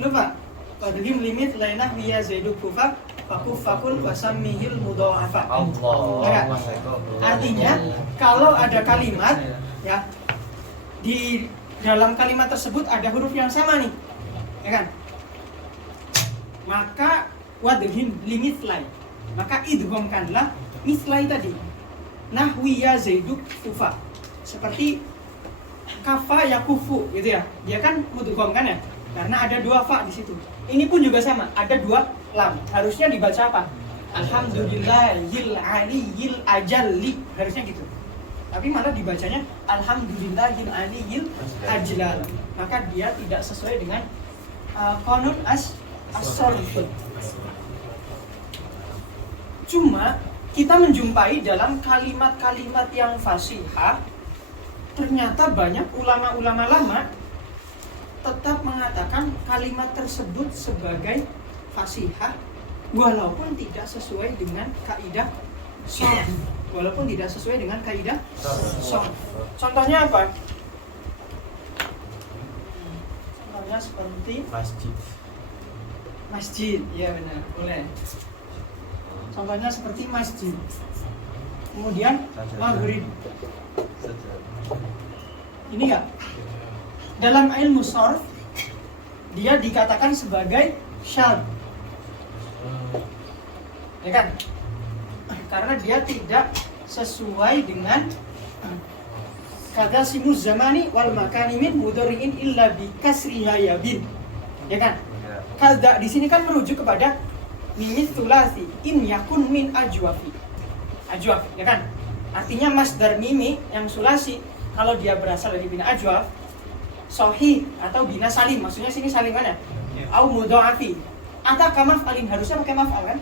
Lupa. Wadhim limit lainah biya zaidu kufa fakun wasamihil mudha'afa. Artinya kalau ada kalimat ya di dalam kalimat tersebut ada huruf yang sama nih, ya kan? Maka wadhim limit lain, maka idghamkanlah mislai tadi. Nahwiya zaidu kufa. Seperti kafa ya kufu gitu ya. Dia kan mudgham kan ya? Karena ada dua fa di situ. Ini pun juga sama, ada dua lam. Harusnya dibaca apa? Alhamdulillahil aliyyil ajalli. Harusnya gitu. Tapi malah dibacanya Alhamdulillahil aliyyil ajlal. Maka dia tidak sesuai dengan qanun as-sarf. Cuma kita menjumpai dalam kalimat-kalimat yang fasihah, ternyata banyak ulama-ulama lama tetap mengatakan kalimat tersebut sebagai fasihah walaupun tidak sesuai dengan kaidah sharh. Walaupun tidak sesuai dengan kaidah sharh. Contohnya apa? Contohnya seperti masjid. Ya benar, boleh. Contohnya seperti masjid. Kemudian maghrib. Ini enggak? Dalam ilmu sharh dia dikatakan sebagai syadz. Ya kan? Karena dia tidak sesuai dengan kata simuz zamani wal makani min mudhari'in illa bi kasriha ya bin. Ya kan? Kada di sini kan merujuk kepada mimit tulasi in yakun min ajwafi. Ajwaf, ya kan? Artinya masdar mimi yang sulasi kalau dia berasal dari bina ajwaf sohi atau bina salim, maksudnya sini salim kan ya? Au mudha'afi. Ata kamaf alin, harusnya pakai maf'al kan?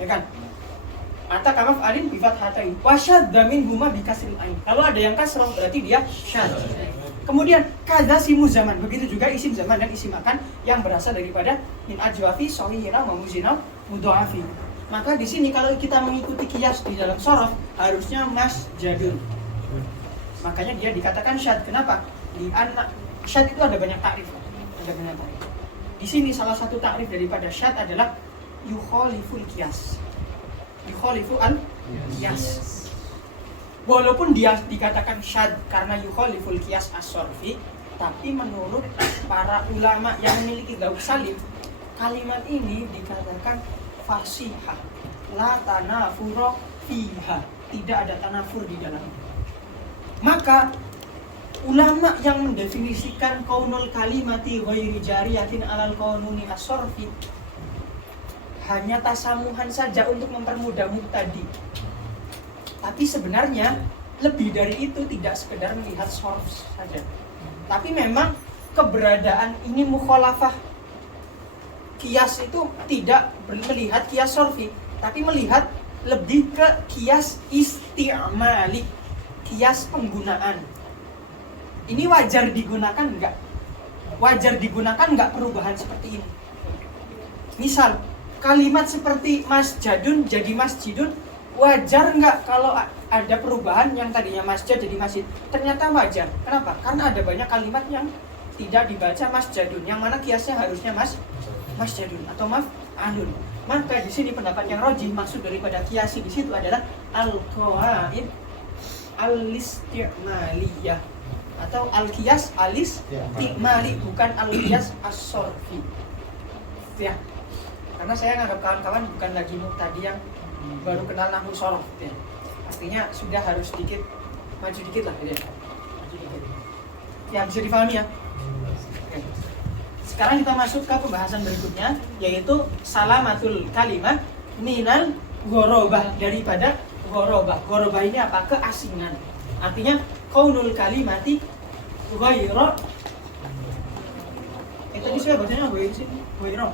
Ya kan? Ata kamaf alin bi fathatain. Wa syadda minhuma bi kasril ain. Kalau ada yang kasrah berarti dia syadz. Kemudian kadza simu zaman, begitu juga isim zaman dan isim makan yang berasal daripada min ajwafi sohihina wa muzina mudha'afi. Maka di sini kalau kita mengikuti qiyas di dalam sharaf harusnya masjadun. Makanya dia dikatakan syadz. Kenapa? Di anak syadz itu ada banyak takrif. Di sini salah satu takrif daripada syadz adalah yukhaliful qiyas. Yukhalifu al-qiyas. Walaupun dia dikatakan syadz karena yukhaliful qiyas as-sarfi, tapi menurut para ulama yang memiliki gauk salim, kalimat ini dikatakan fasihah. La tanafura fiha. Tidak ada tanafur di dalamnya. Maka ulama yang mendefinisikan qaulul kalimati ghairi jariyatin 'alal qanuni as-sarfi hanya tasamuhan saja untuk mempermudah mubtadi. Tapi sebenarnya lebih dari itu, tidak sekedar melihat sarf saja. Tapi memang keberadaan ini mukhalafah qiyas itu tidak melihat qiyas sarfi, tapi melihat lebih ke qiyas isti'mali, qiyas penggunaan. Ini wajar digunakan enggak? Wajar digunakan enggak perubahan seperti ini? Misal, kalimat seperti masjadun jadi masjidun Wajar nggak kalau ada perubahan yang tadinya masjid jadi masjid? Ternyata wajar. Kenapa? Karena ada banyak kalimat yang tidak dibaca masjidun, yang mana kiasnya harusnya masjidun atau maf'alun. Maka di sini pendapat yang rajih, maksud daripada kiasi di situ adalah al-qawaid al-isti'maliyah atau al-qiyas al-isti'mali, bukan al-qiyas as-sorfi. Ya. Karena saya nganggap kawan-kawan bukan lagi mubtadi yang baru kenal nahwu shorof, ya. Artinya sudah harus sedikit maju dikit lah, gitu ya. Maju dikit. Ya, bisa difahami ya. Oke. Sekarang kita masuk ke pembahasan berikutnya, yaitu salamatul kalimah minal ghorobah, daripada ghorobah. Ghorobah ini apa? Keasingan. Artinya kaunul kalimati ghaira. Tadi saya bacanya ghaira.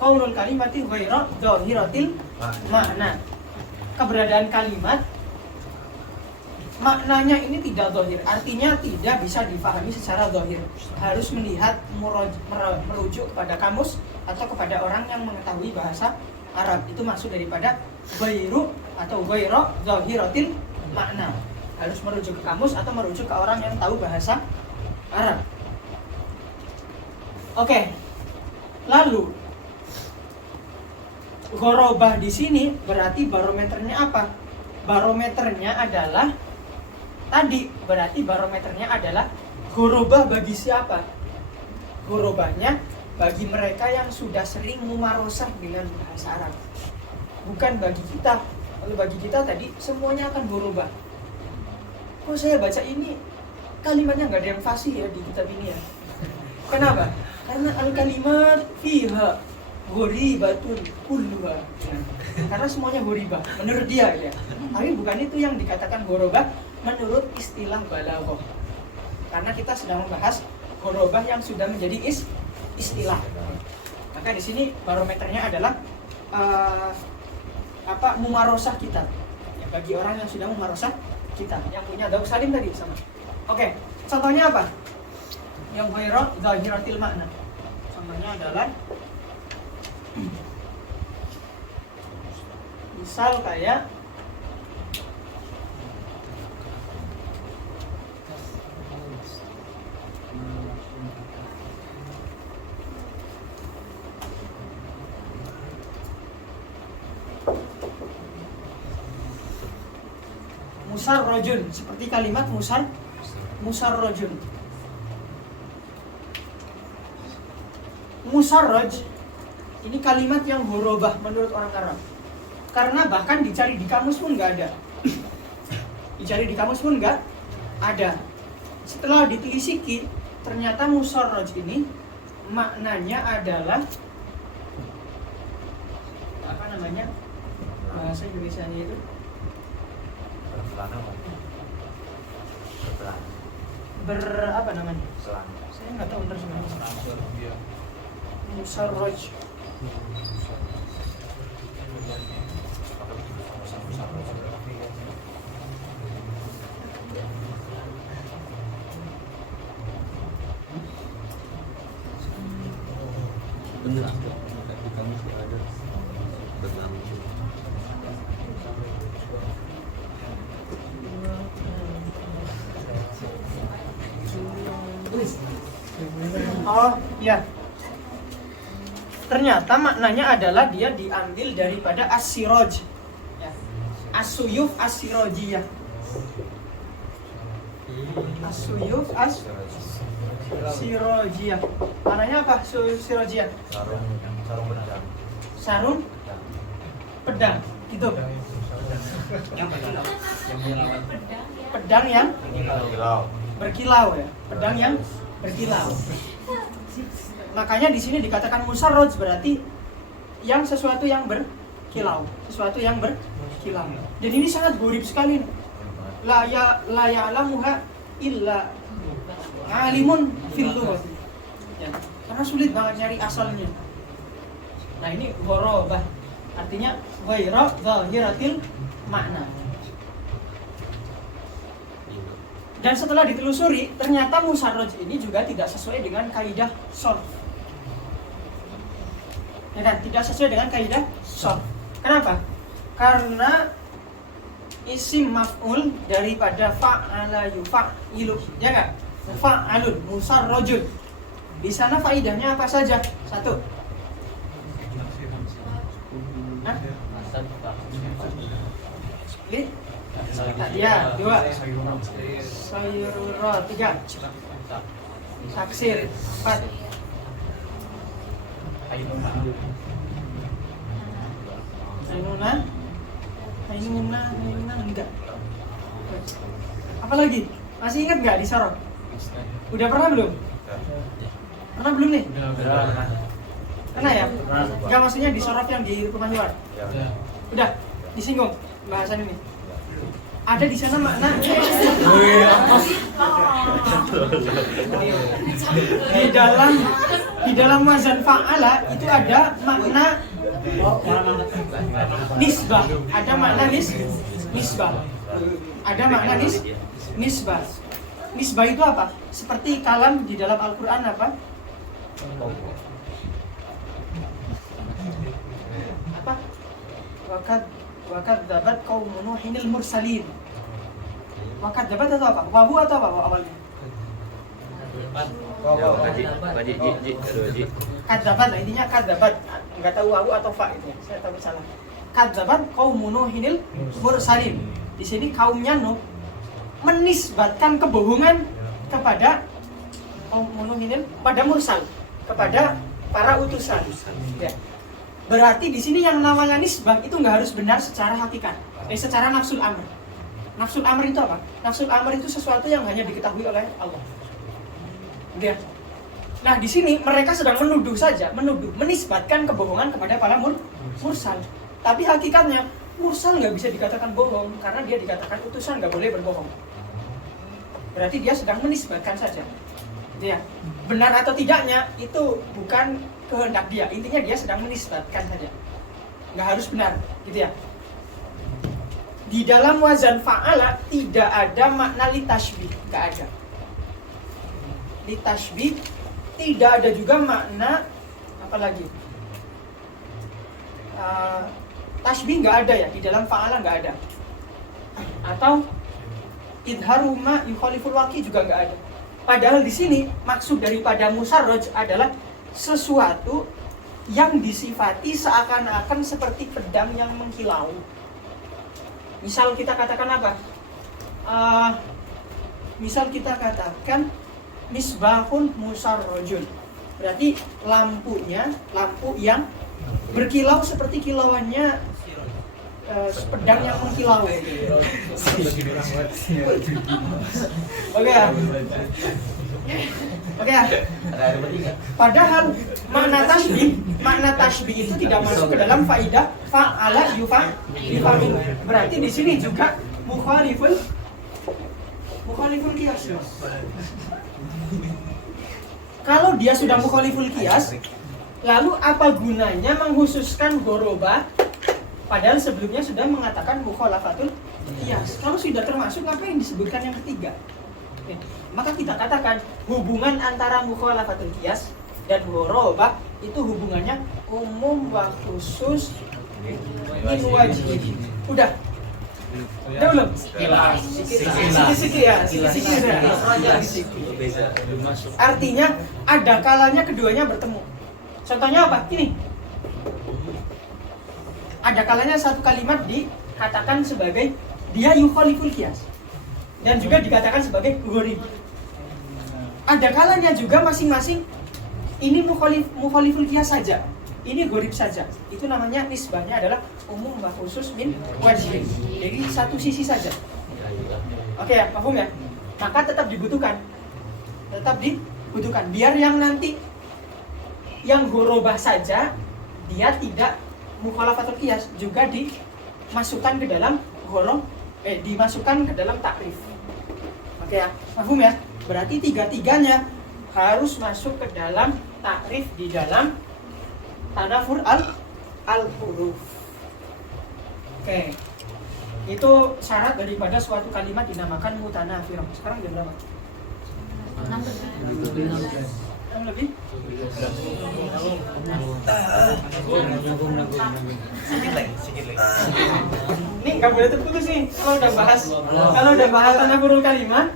Kaunul kalimati ghaira dhahiratil makna. Keberadaan kalimat maknanya ini tidak zahir, artinya tidak bisa difahami secara zahir. Harus melihat merujuk kepada kamus atau kepada orang yang mengetahui bahasa Arab. Itu maksud daripada ghairu atau ghaira zahiratil makna. Harus merujuk ke kamus atau merujuk ke orang yang tahu bahasa Arab. Oke. Lalu ghorobah di sini berarti barometernya apa? Barometernya adalah ghorobah bagi siapa? Ghorobahnya bagi mereka yang sudah sering mumarosah dengan bahasa Arab. Bukan bagi kita. Kalau bagi kita tadi semuanya akan ghorobah. Kok saya baca ini kalimatnya nggak ada yang fasih ya di kitab ini ya? Kenapa? Karena al-kalimat fiha ghoribatun kulluha. Karena semuanya ghoribah menurut dia ya. Tapi bukan itu yang dikatakan ghorobah menurut istilah balaghah. Karena kita sedang membahas ghorobah yang sudah menjadi istilah. Maka di sini barometernya adalah mumarosah kita. Ya, bagi orang yang sudah mumarosah kita, yang punya dauk salim tadi sama. Oke, contohnya apa? Yang ghaira zahiratil makna. Contohnya adalah misal kayak musarrajun, seperti kalimat musarrajun. Musarraj ini kalimat yang ghorobah menurut orang Arab. Karena bahkan dicari di kamus pun nggak ada. Dicari di kamus pun nggak ada. Setelah ditelisiki, ternyata musarraj ini maknanya adalah apa namanya? Bahasa Indonesianya itu apa namanya? Saya nggak tahu sebenarnya. Musarraj. Benar, di kamu sudah ada benar. Oh, ya. Ternyata maknanya adalah dia diambil daripada as-siraj. Ya. As-suyuf as-sirajiyah. As-suyuf as-sirajiyah. Maknanya apa? Sirajiyah. Sarung pedang. Gitu. Pedang yang berkilau ya. Pedang yang berkilau. Makanya di sini dikatakan musarraj berarti yang sesuatu yang berkilau, sesuatu yang berkilau. Dan ini sangat gurib sekali. La ya'lamuha illa alimun fil lughah. Ya, karena sulit banget nyari asalnya. Nah, ini ghorobah. Artinya ghaira zahiratil makna. Dan setelah ditelusuri, ternyata musarraj ini juga tidak sesuai dengan kaidah shorf. Ya kan? Tidak sesuai dengan kaidah shorf. Kenapa? Karena isim maf'ul daripada fa'ala yufa'ilu, ya enggak? Fa'alun musarrajun. Di sana faidahnya apa saja? Satu. Hah? Li? Ya, dua. Sayyurura, tiga. Taksir, empat. Ainuna, enggak. Apa lagi? Masih ingat nggak di sorot? Udah pernah belum? Pernah belum nih? Pernah ya? Enggak, maksudnya di sorot yang di rumah luar. Udah disinggung bahasan ini. Ada di sana makna di dalam wazan fa'ala itu ada makna nisbah, ada makna nisbah. Ada makna nisbah. Nisbah itu apa? Seperti kalam di dalam Al-Qur'an apa? Apa? Wakad dapat kaum Nuhinil mursalin. Wakad dapat atau apa? Wawu atau apa awalnya? Kadzabat, nah intinya kadzabat. Enggak tahu wawu atau fa itu. Saya tahu salah. Kadzabat kaum Nuhinil mursalin. Di sini kaumnya Nuh menisbatkan kebohongan kepada kaum Nuhinil, pada mursal, kepada para utusan. Ya. Berarti di sini yang namanya nisbah itu nggak harus benar secara hakikat, secara nafsul amr. Nafsul amr itu apa? Nafsul amr itu sesuatu yang hanya diketahui oleh Allah. Ya. Nah di sini mereka sedang menuduh, menisbatkan kebohongan kepada para mursal. Tapi hakikatnya mursal nggak bisa dikatakan bohong karena dia dikatakan utusan, nggak boleh berbohong. Berarti dia sedang menisbatkan saja. Ya. Benar atau tidaknya itu bukan kehendak dia, intinya dia sedang menisbatkan saja, nggak harus benar, gitu ya. Di dalam wazan fa'ala tidak ada makna litashbih, nggak ada. Litashbih tidak ada juga makna apa lagi? Tashbih nggak ada ya, di dalam fa'ala nggak ada. Atau idharuma yukhaliful waqi juga nggak ada. Padahal di sini maksud daripada musarraj adalah sesuatu yang disifati seakan-akan seperti pedang yang mengkilau. Misal kita katakan apa? Misal kita katakan misbahun musarrajun. Berarti lampunya, lampu yang berkilau seperti kilauannya pedang yang mengkilau. Oke ya. Padahal makna tasbih itu tidak masuk ke dalam faidah fa'ala yufa'ilu. Berarti di sini juga mukhaliful qiyas. Kalau dia sudah mukhaliful qiyas, lalu apa gunanya menghususkan ghorobah padahal sebelumnya sudah mengatakan mukhalafatul qiyas? Kalau sudah termasuk, ngapain disebutkan yang ketiga? Maka kita katakan hubungan antara mukhalafatul qiyas dan ghorobah itu hubungannya umum wa khusus min wajhi. Udah belum? Sikit-sikit ya. Artinya ada kalanya keduanya bertemu. Contohnya apa? Ini. Ada kalanya satu kalimat dikatakan sebagai dia yukhaliful qiyas dan juga dikatakan sebagai gharib. Ada kalanya juga masing-masing ini mukhaliful qiyas saja, ini gharib saja. Itu namanya nisbahnya adalah umum wa khusus min wajhin. Jadi satu sisi saja. Oke ya, paham ya? Maka tetap dibutuhkan. Biar yang nanti yang ghorobah saja dia tidak mukhalafatul qiyas juga dimasukkan ke dalam dimasukkan ke dalam takrif. Oke ya, paham ya? Berarti tiga-tiganya harus masuk ke dalam takrif di dalam tanafur al-huruf. Oke. Itu syarat daripada suatu kalimat dinamakan mutanafirah. Sekarang jam berapa? 6 lebih? Sikit lagi. Ini nggak boleh terputus nih. Kalau udah bahas tanawurul kalimat,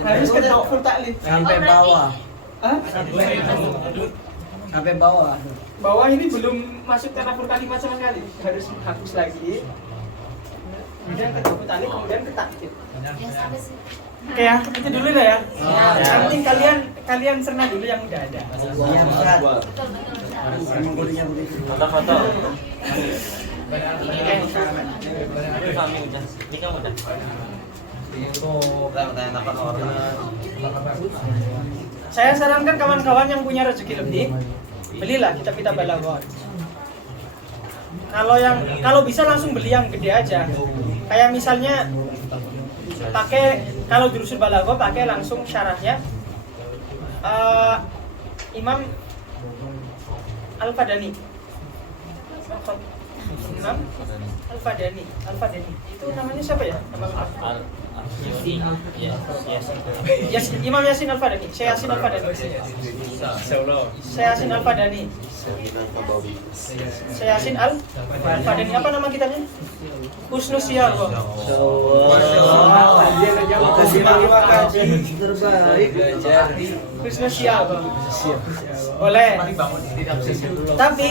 harus ke full taklif. Sampai bawah. Hah? Sampai bawah. Bawah ini belum masuk tanawurul kalimat sama sekali. Harus hapus lagi. Kemudian ke full taklif, kemudian ke taklif. Yang sampai sih. Oke ya, itu dulu lah ya. Yang penting kalian cerna dulu yang udah ada. Iya, berat. Betul. Emang kulinya begitu. Foto-foto. Saya sarankan kawan-kawan yang punya rezeki lebih, belilah kitab-kitab balaghah. Kalau bisa langsung beli yang gede aja. Kayak misalnya pakai kalau jurusul balaghah pakai langsung syarahnya Imam Al-Fadani. Imam Al-Fadani. Itu namanya siapa ya? Imam Yasin Al-Fadani. Saya Yasin Al-Fadani. Saya Yasin Al-Fadani. Apa nama kitabnya? Husnus Siyagha. Terbaik. Husnus Siyagha. Boleh. Tapi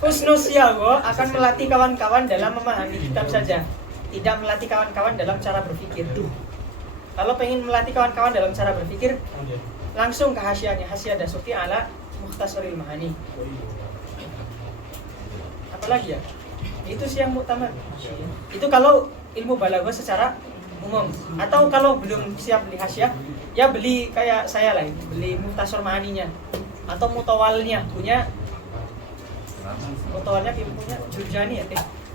Husnus Siyagha akan melatih kawan-kawan dalam memahami kitab saja, tidak melatih kawan-kawan dalam cara berpikir. Kalau pengen melatih kawan-kawan dalam cara berpikir, langsung ke hasyiahnya, Hasyiah Dasuki ala Mukhtasaril Ma'ani. Apalagi ya? Itu sih yang muktamad. Itu kalau ilmu balaghah secara umum. Atau kalau belum siap beli hasyiah, ya beli kayak saya lah, beli Mukhtasar Ma'aninya atau Mutawalnya, punya Mutawalnya punya Jurjani ya.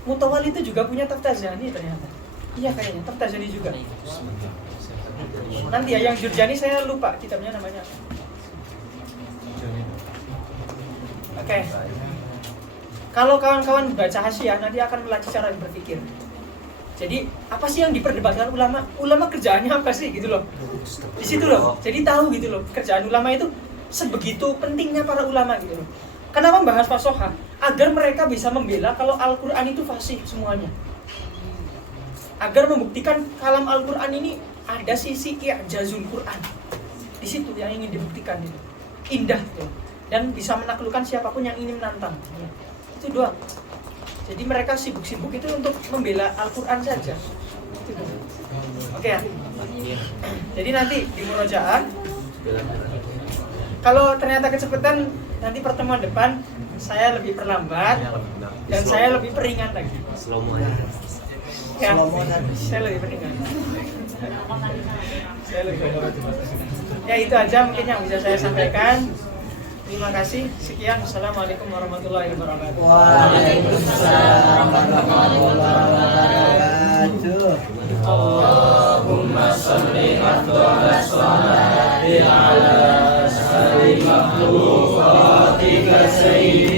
Mutawal itu juga punya Taftazani ternyata. Iya kayaknya Taftazani juga. Nanti ya yang Jurjani saya lupa kitabnya namanya. Oke. Kalau kawan-kawan baca hasyiah nanti akan melatih cara berpikir. Jadi apa sih yang diperdebatkan ulama? Ulama kerjaannya apa sih gitu loh. Di situ loh. Jadi tahu gitu loh. Kerjaan ulama itu sebegitu pentingnya para ulama gitu loh. Kenapa membahas fasoha? Agar mereka bisa membela kalau Al-Quran itu fasih semuanya. Agar membuktikan kalam Al-Quran ini ada sisi i'jazul Quran. Di situ yang ingin dibuktikan itu. Indah gitu. Dan bisa menaklukkan siapapun yang ingin menantang. Itu doang. Jadi mereka sibuk-sibuk itu untuk membela Al-Quran saja. Oke ya. Jadi nanti di murojaah, kalau ternyata kecepatan, nanti pertemuan depan saya lebih perlambat dan saya lebih peringan lagi. Ya, saya lebih peringan. Ya itu aja mungkin yang bisa saya sampaikan. Terima kasih. Sekian. Assalamualaikum warahmatullahi wabarakatuh. Waalaikumsalam warahmatullahi wabarakatuh. Allahumma sholli afdhalas sholati ala sayyidil makhluqatika sayyidina